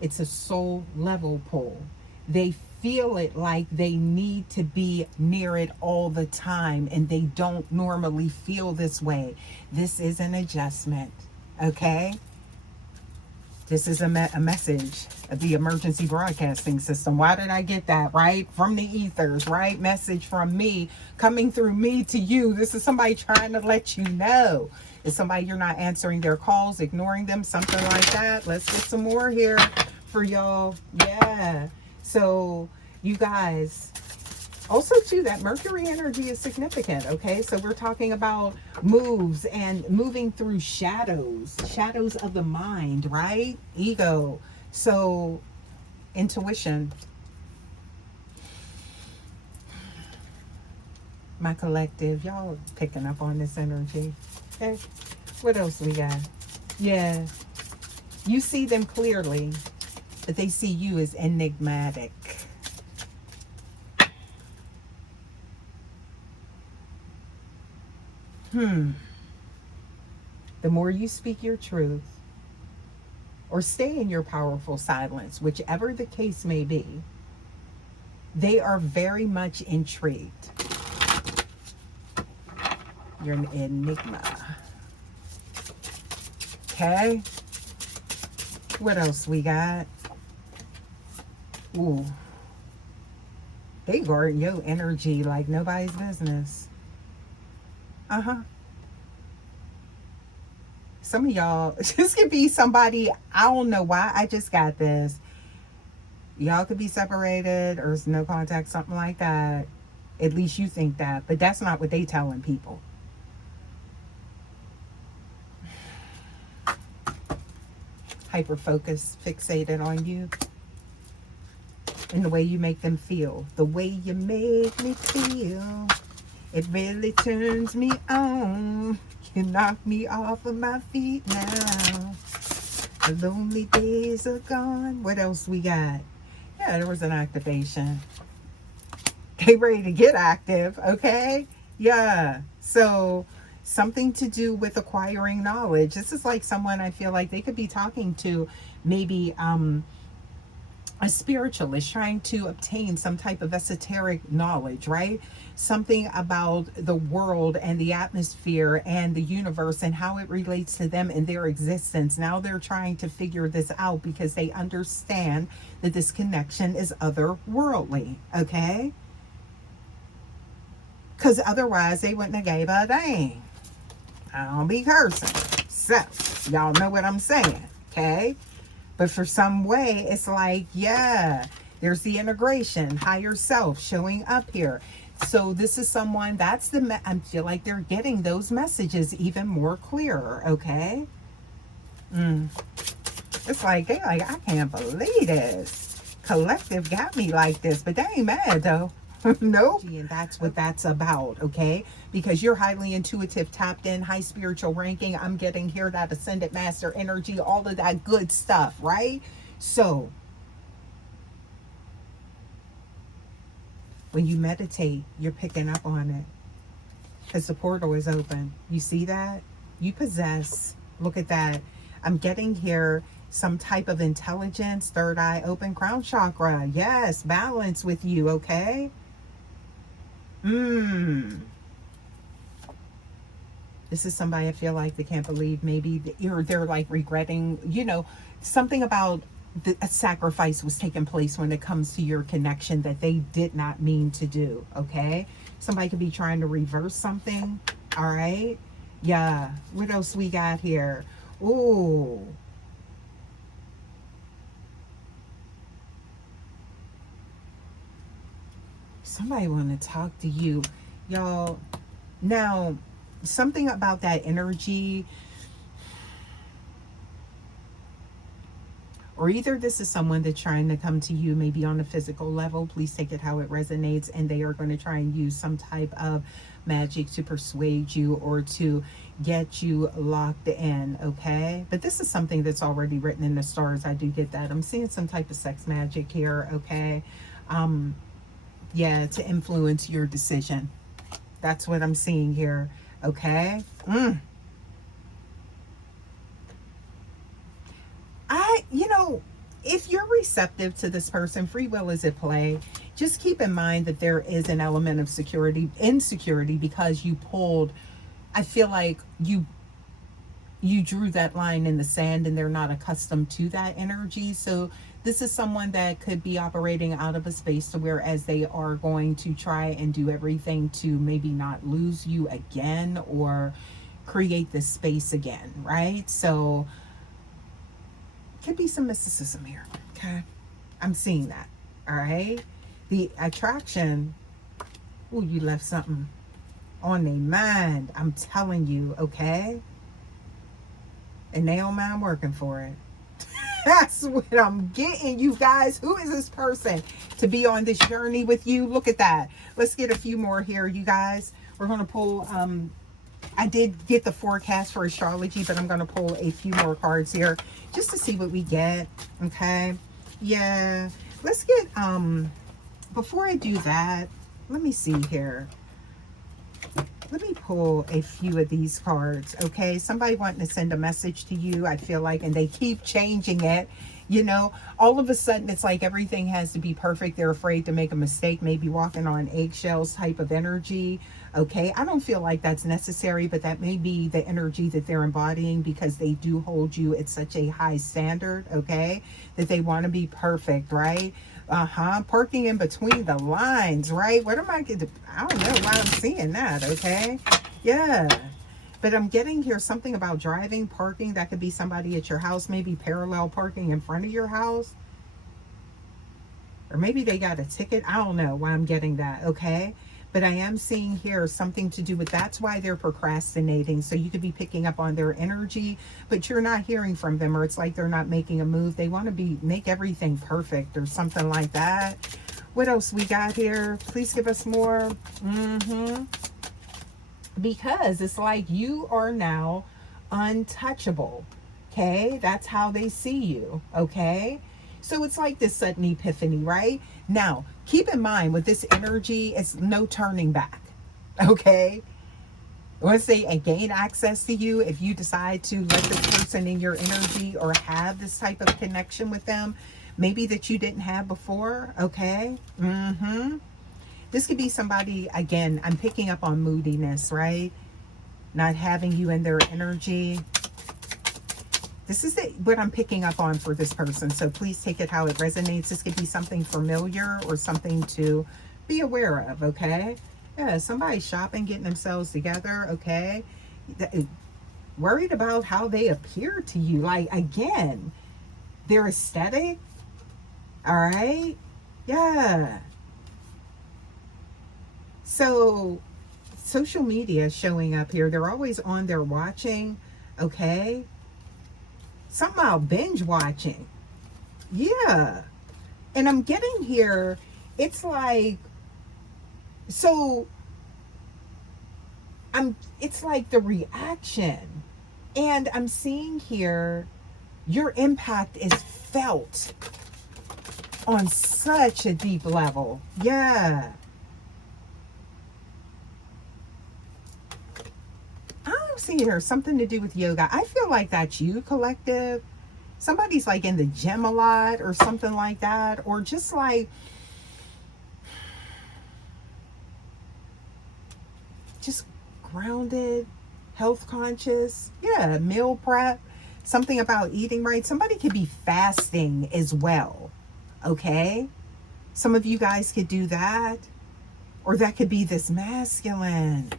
it's a soul level pull. They feel it like they need to be near it all the time, and they don't normally feel this way. This is an adjustment, okay? This is a message of the emergency broadcasting system. Why did I get that, right? From the ethers, right? Message from me, coming through me to you. This is somebody trying to let you know. It's somebody you're not answering their calls, ignoring them, something like that. Let's get some more here for y'all. Yeah. So, you guys, also too, that Mercury energy is significant, okay? So we're talking about moves and moving through shadows of the mind, right? Ego. So intuition. My collective, y'all picking up on this energy. Okay, what else we got? Yeah, you see them clearly, but they see you as enigmatic. The more you speak your truth or stay in your powerful silence, whichever the case may be, they are very much intrigued. You're an enigma. Okay. What else we got? Ooh. They guard your energy like nobody's business. Some of y'all, this could be somebody, I don't know why, I just got this. Y'all could be separated or no contact, something like that. At least you think that, but that's not what they telling people. Hyper focused, fixated on you. And the way you make them feel. The way you make me feel. It really turns me on. You knock me off of my feet now. The lonely days are gone. What else we got? Yeah, there was an activation. They ready to get active, okay? Yeah. So something to do with acquiring knowledge. This is like someone I feel like they could be talking to, maybe a spiritualist trying to obtain some type of esoteric knowledge, right? Something about the world and the atmosphere and the universe and how it relates to them and their existence. Now they're trying to figure this out because they understand that this connection is otherworldly, okay? Because otherwise they wouldn't have gave a dang. I don't be cursing. So, y'all know what I'm saying, okay? But for some way, it's like, yeah, there's the integration, higher self showing up here. So this is someone, that's the, I feel like they're getting those messages even more clearer, okay? It's like, they're like, I can't believe this. Collective got me like this, but they ain't mad though. Nope. And that's what that's about, okay? Because you're highly intuitive, tapped in, high spiritual ranking. I'm getting here that ascended master energy, all of that good stuff, right? So when you meditate, you're picking up on it because the portal is open. You see that? You possess, look at that. I'm getting here some type of intelligence, third eye open, crown chakra. Yes, balance with you, okay? This is somebody I feel like they can't believe, maybe they're like regretting, you know, something about a sacrifice was taking place when it comes to your connection that they did not mean to do, okay? Somebody could be trying to reverse something, all right? Yeah, what else we got here? Ooh. Somebody want to talk to you, y'all. Now, something about that energy, or either this is someone that's trying to come to you maybe on a physical level. Please take it how it resonates, and they are going to try and use some type of magic to persuade you or to get you locked in, okay? But this is something that's already written in the stars. I do get that. I'm seeing some type of sex magic here, okay? Yeah, to influence your decision. That's what I'm seeing here, okay? You know, if you're receptive to this person, free will is at play. Just keep in mind that there is an element of insecurity, because you pulled, I feel like you drew that line in the sand and they're not accustomed to that energy. So this is someone that could be operating out of a space to whereas they are going to try and do everything to maybe not lose you again or create this space again, right? So could be some mysticism here, okay? I'm seeing that, all right? The attraction, oh, you left something on their mind, I'm telling you, okay? And they don't mind working for it. That's what I'm getting, you guys. Who is this person to be on this journey with you? Look at that. Let's get a few more here, you guys. We're going to pull, I did get the forecast for astrology, but I'm going to pull a few more cards here just to see what we get, okay? Yeah. Let's get, before I do that, let me see here. Let me pull a few of these cards, okay? Somebody wanting to send a message to you, I feel like, and they keep changing it. You know, all of a sudden, it's like everything has to be perfect. They're afraid to make a mistake, maybe walking on eggshells type of energy, okay? I don't feel like that's necessary, but that may be the energy that they're embodying because they do hold you at such a high standard, okay? That they want to be perfect, right? Parking in between the lines, right? What am I getting? I don't know why I'm seeing that, okay? Yeah. But I'm getting here something about driving, parking. That could be somebody at your house, maybe parallel parking in front of your house. Or maybe they got a ticket. I don't know why I'm getting that, okay? But I am seeing here something to do with that's why they're procrastinating. So you could be picking up on their energy, but you're not hearing from them, or it's like they're not making a move. They want to make everything perfect or something like that. What else we got here? Please give us more. Because it's like you are now untouchable, okay? That's how they see you, okay? So it's like this sudden epiphany, right? Now, keep in mind with this energy, it's no turning back, okay? Once they gain access to you, if you decide to let this person in your energy or have this type of connection with them, maybe that you didn't have before, okay? This could be somebody, again, I'm picking up on moodiness, right? Not having you in their energy. This is what I'm picking up on for this person. So please take it how it resonates. This could be something familiar or something to be aware of, okay? Yeah, somebody shopping, getting themselves together, okay? Worried about how they appear to you. Like, again, their aesthetic, all right? Yeah. So social media is showing up here. They're always on there watching, okay? Something about binge watching. Yeah. And I'm getting here, it's like, so it's like the reaction. And I'm seeing here, your impact is felt on such a deep level. Yeah. I'm seeing here something to do with yoga. I feel like that's you, collective. Somebody's like in the gym a lot or something like that. Or just like, just grounded, health conscious. Yeah, meal prep. Something about eating right. Somebody could be fasting as well. Okay? Some of you guys could do that. Or that could be this masculine.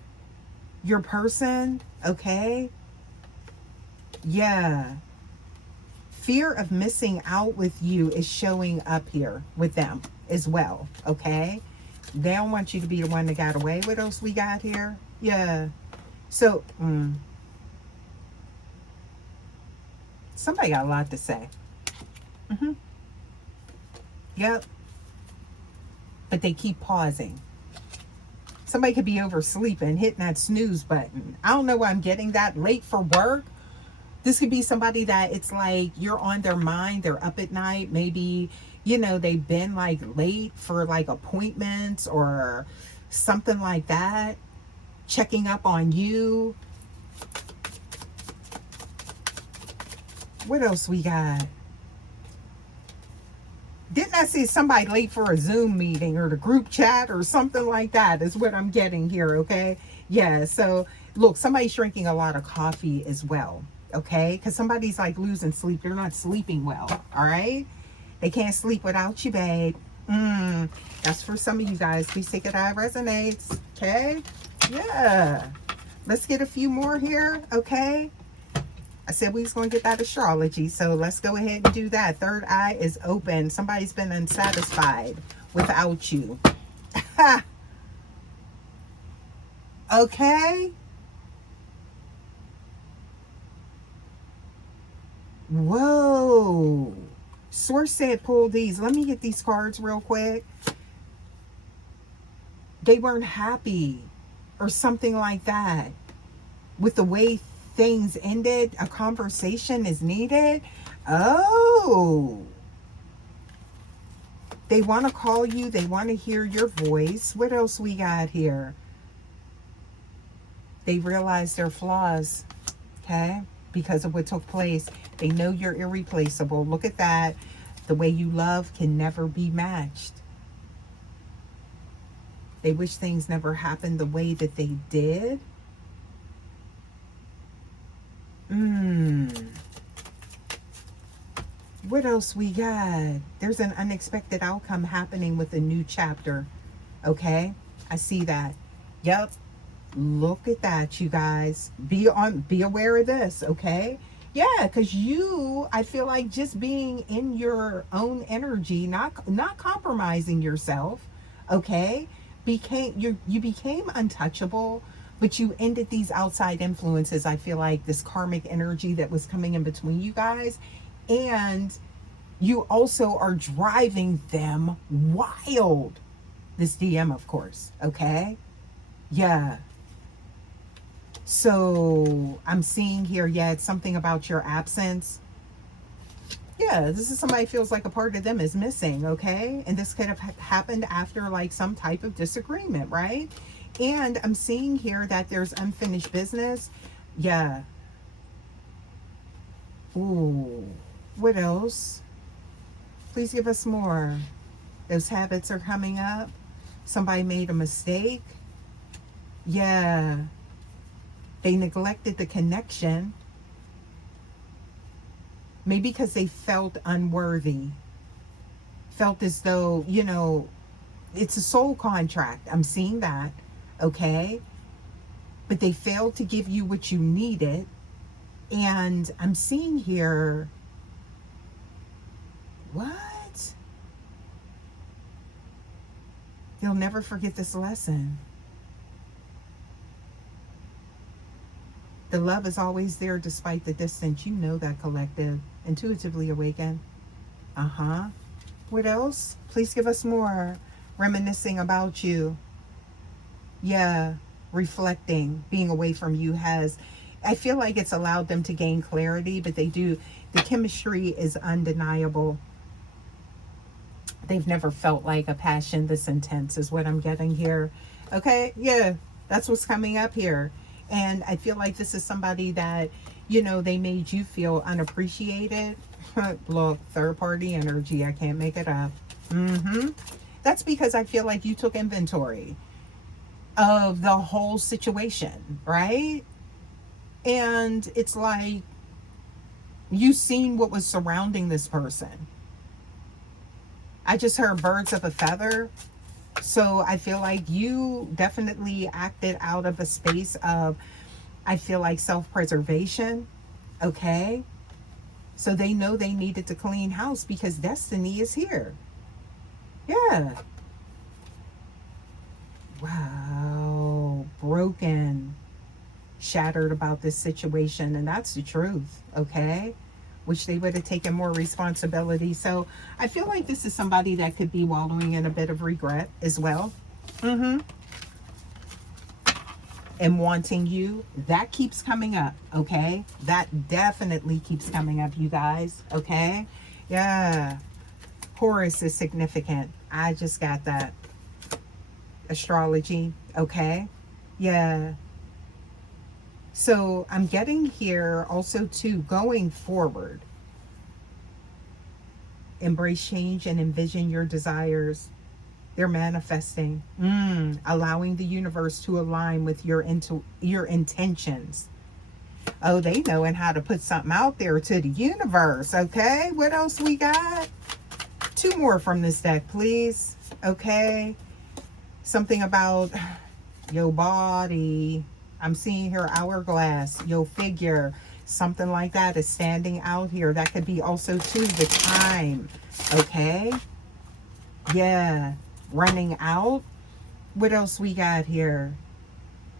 Your person. Okay? Yeah. Fear of missing out with you is showing up here with them as well. Okay? They don't want you to be the one that got away. What else we got here? Yeah. So, somebody got a lot to say. Yep. But they keep pausing. Somebody could be oversleeping, hitting that snooze button. I don't know why I'm getting that. Late for work. This could be somebody that it's like you're on their mind. They're up at night. Maybe, you know, they've been like late for like appointments or something like that. Checking up on you. What else we got? Didn't I see somebody late for a Zoom meeting or the group chat or something like that is what I'm getting here, okay? Yeah, so look, somebody's drinking a lot of coffee as well, okay? Because somebody's like losing sleep. They're not sleeping well, all right? They can't sleep without you, babe. That's for some of you guys. Please take it how it resonates, okay? Yeah. Let's get a few more here, okay? I said we was going to get that astrology, so let's go ahead and do that. Third eye is open. Somebody's been unsatisfied without you. Okay? Whoa. Source said pull these. Let me get these cards real quick. They weren't happy or something like that with the way things ended. A conversation is needed. Oh, they want to call you. They want to hear your voice. What else we got here? They realize their flaws, okay, because of what took place. They know you're irreplaceable. Look at that. The way you love can never be matched. They wish things never happened the way that they did. What else we got? There's an unexpected outcome happening with a new chapter. Okay? I see that. Yep. Look at that, you guys. Be aware of this, okay? Yeah, because I feel like just being in your own energy, not compromising yourself, okay? You became untouchable, but you ended these outside influences. I feel like this karmic energy that was coming in between you guys, and you also are driving them wild. This DM, of course, okay? Yeah. So I'm seeing here, yeah, it's something about your absence. Yeah, this is somebody feels like a part of them is missing, okay? And this could have happened after like some type of disagreement, right? And I'm seeing here that there's unfinished business. Yeah. Ooh. What else? Please give us more. Those habits are coming up. Somebody made a mistake. Yeah. They neglected the connection. Maybe because they felt unworthy. Felt as though, you know, it's a soul contract. I'm seeing that. Okay? But they failed to give you what you needed. And I'm seeing here, what? They'll never forget this lesson. The love is always there despite the distance. You know that, collective. Intuitively awakened. What else? Please give us more. Reminiscing about you. Yeah. Reflecting. Being away from you has... I feel like it's allowed them to gain clarity, but they do. The chemistry is undeniable. They've never felt like a passion this intense is what I'm getting here. Okay? Yeah. That's what's coming up here. And I feel like this is somebody that, you know, they made you feel unappreciated. Look, third party energy. I can't make it up. That's because I feel like you took inventory of the whole situation, right? And it's like You seen what was surrounding this person. I just heard birds of a feather. So I feel like you definitely acted out of a space of, I feel like, self-preservation. Okay. So they know they needed to clean house because destiny is here. Yeah. Wow. Broken. Shattered about this situation. And that's the truth. Okay. Wish they would have taken more responsibility. So I feel like this is somebody that could be wallowing in a bit of regret as well. And wanting you. That keeps coming up. Okay. That definitely keeps coming up, you guys. Okay. Yeah. Horus is significant. I just got that. Astrology. Okay. Yeah. So I'm getting here also too, going forward. Embrace change and envision your desires. They're manifesting. Allowing the universe to align with your intentions. Oh, they knowing how to put something out there to the universe. Okay. What else we got? 2 more from this deck, please. Okay. Something about your body. I'm seeing here hourglass, your figure, something like that is standing out here. That could be also too the time. Okay. Yeah. Running out. What else we got here?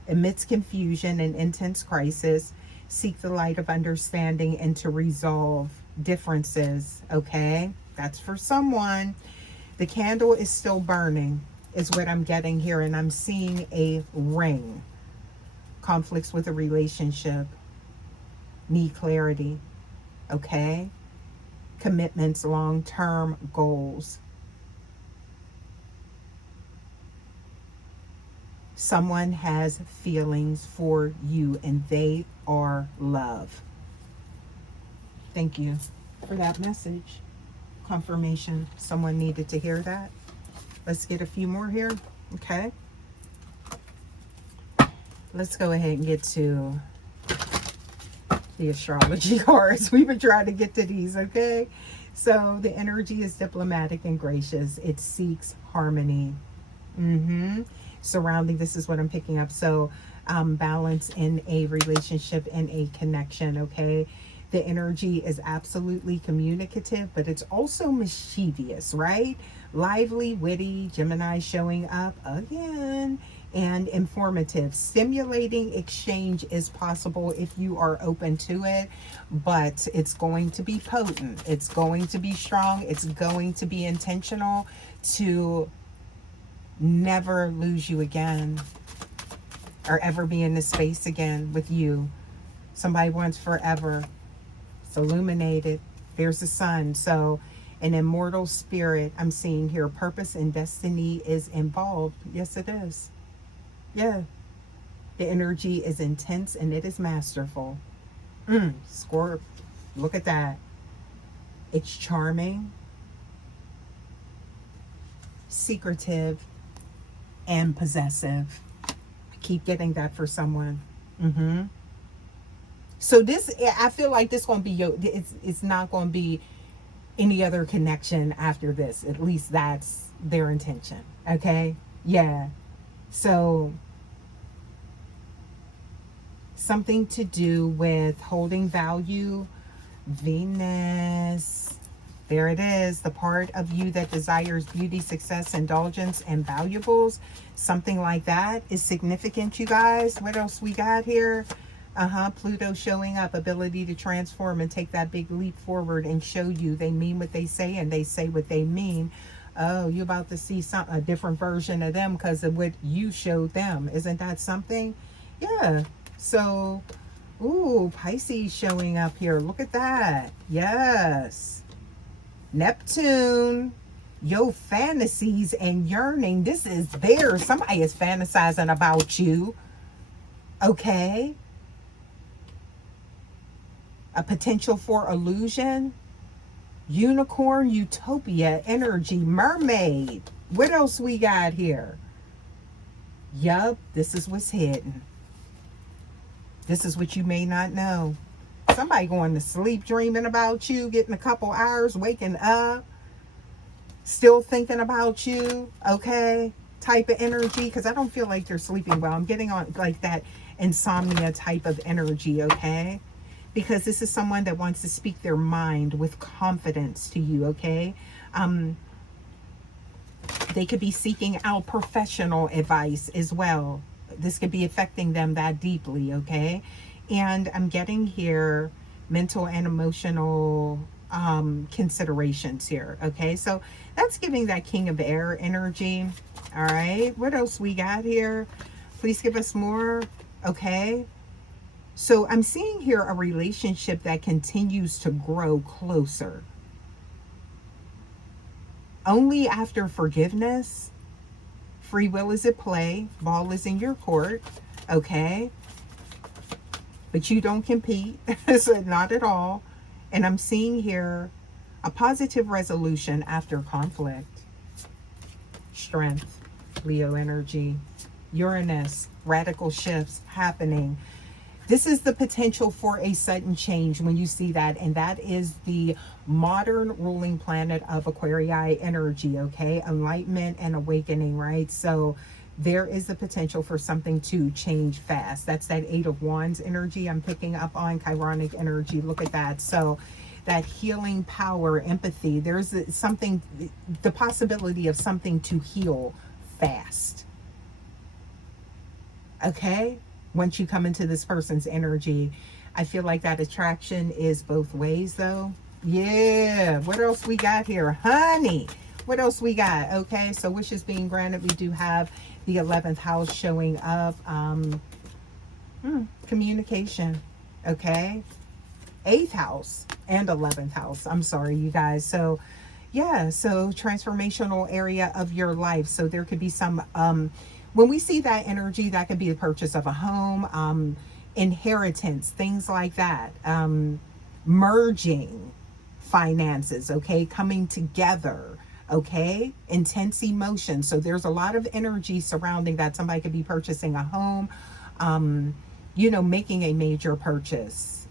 Amidst confusion and intense crisis, seek the light of understanding and to resolve differences. Okay. That's for someone. The candle is still burning is what I'm getting here. And I'm seeing a ring. Conflicts with a relationship. Need clarity. Okay. Commitments, long-term goals. Someone has feelings for you and they are love. Thank you for that message. Confirmation. Someone needed to hear that. Let's get a few more here. Okay. Let's go ahead and get to the astrology cards. We've been trying to get to these, okay? So the energy is diplomatic and gracious. It seeks harmony. Surrounding, this is what I'm picking up. So balance in a relationship and a connection, okay? The energy is absolutely communicative, but it's also mischievous, right? Lively, witty, Gemini showing up again, and informative. Stimulating exchange is possible if you are open to it, but it's going to be potent. It's going to be strong. It's going to be intentional to never lose you again or ever be in this space again with you. Somebody wants forever. It's illuminated. There's the sun. So an immortal spirit I'm seeing here. Purpose and destiny is involved. Yes, it is. Yeah. The energy is intense and it is masterful. Scorp. Look at that. It's charming, secretive, and possessive. I keep getting that for someone. So this, I feel like this going to be it's not going to be any other connection after this. At least that's their intention. Okay. Yeah. So something to do with holding value. Venus. There it is. The part of you that desires beauty, success, indulgence, and valuables. Something like that is significant, you guys. What else we got here? Pluto showing up. Ability to transform and take that big leap forward and show you they mean what they say and they say what they mean. Oh, you're about to see a different version of them because of what you showed them. Isn't that something? Yeah. So, ooh, Pisces showing up here. Look at that. Yes. Neptune. Yo, fantasies and yearning. This is there. Somebody is fantasizing about you. Okay. A potential for illusion. Unicorn, utopia, energy, mermaid. What else we got here? Yup, this is what's hidden. This is what you may not know. Somebody going to sleep dreaming about you, getting a couple hours, waking up, still thinking about you, okay? Type of energy, because I don't feel like you're sleeping well. I'm getting on like that insomnia type of energy, okay? Because this is someone that wants to speak their mind with confidence to you, okay? They could be seeking out professional advice as well. This could be affecting them that deeply, okay? And I'm getting here mental and emotional considerations here, okay? So that's giving that King of Air energy. All right, what else we got here? Please give us more, okay? So I'm seeing here a relationship that continues to grow closer. Only after forgiveness. Free will is at play. Ball is in your court, okay? But you don't compete, so not at all. And I'm seeing here a positive resolution after conflict. Strength, Leo energy. Uranus, radical shifts happening. This is the potential for a sudden change when you see that, and that is the modern ruling planet of Aquarii energy, okay? Enlightenment and awakening, right? So there is the potential for something to change fast. That's that Eight of Wands energy I'm picking up on, Chironic energy. Look at that. So that healing power, empathy, there's something, the possibility of something to heal fast, okay? Once you come into this person's energy, I feel like that attraction is both ways though. Yeah, what else we got here? Honey, what else we got? Okay, so wishes being granted. We do have the 11th house showing up. Communication, okay? 8th house and 11th house. I'm sorry, you guys. So yeah, so transformational area of your life. So there could be some when we see that energy, that could be the purchase of a home, inheritance, things like that, merging finances, okay, coming together, okay, intense emotion. So there's a lot of energy surrounding that. Somebody could be purchasing a home, you know, making a major purchase.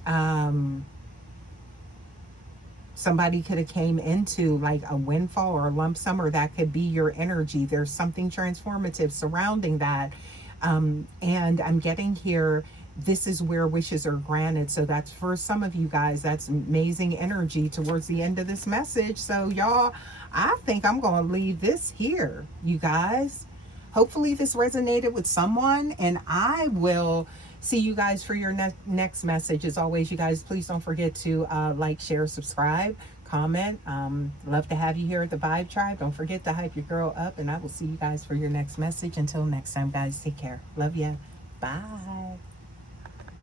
Somebody could have came into like a windfall or a lump sum, or that could be your energy. There's something transformative surrounding that. And I'm getting here, this is where wishes are granted. So that's for some of you guys, that's amazing energy towards the end of this message. So y'all, I think I'm going to leave this here, you guys. Hopefully this resonated with someone, and I will see you guys for your next message. As always, you guys, please don't forget to like, share, subscribe, comment. Love to have you here at the Vibe Tribe. Don't forget to hype your girl up, and I will see you guys for your next message. Until next time, guys, take care. Love ya. Bye.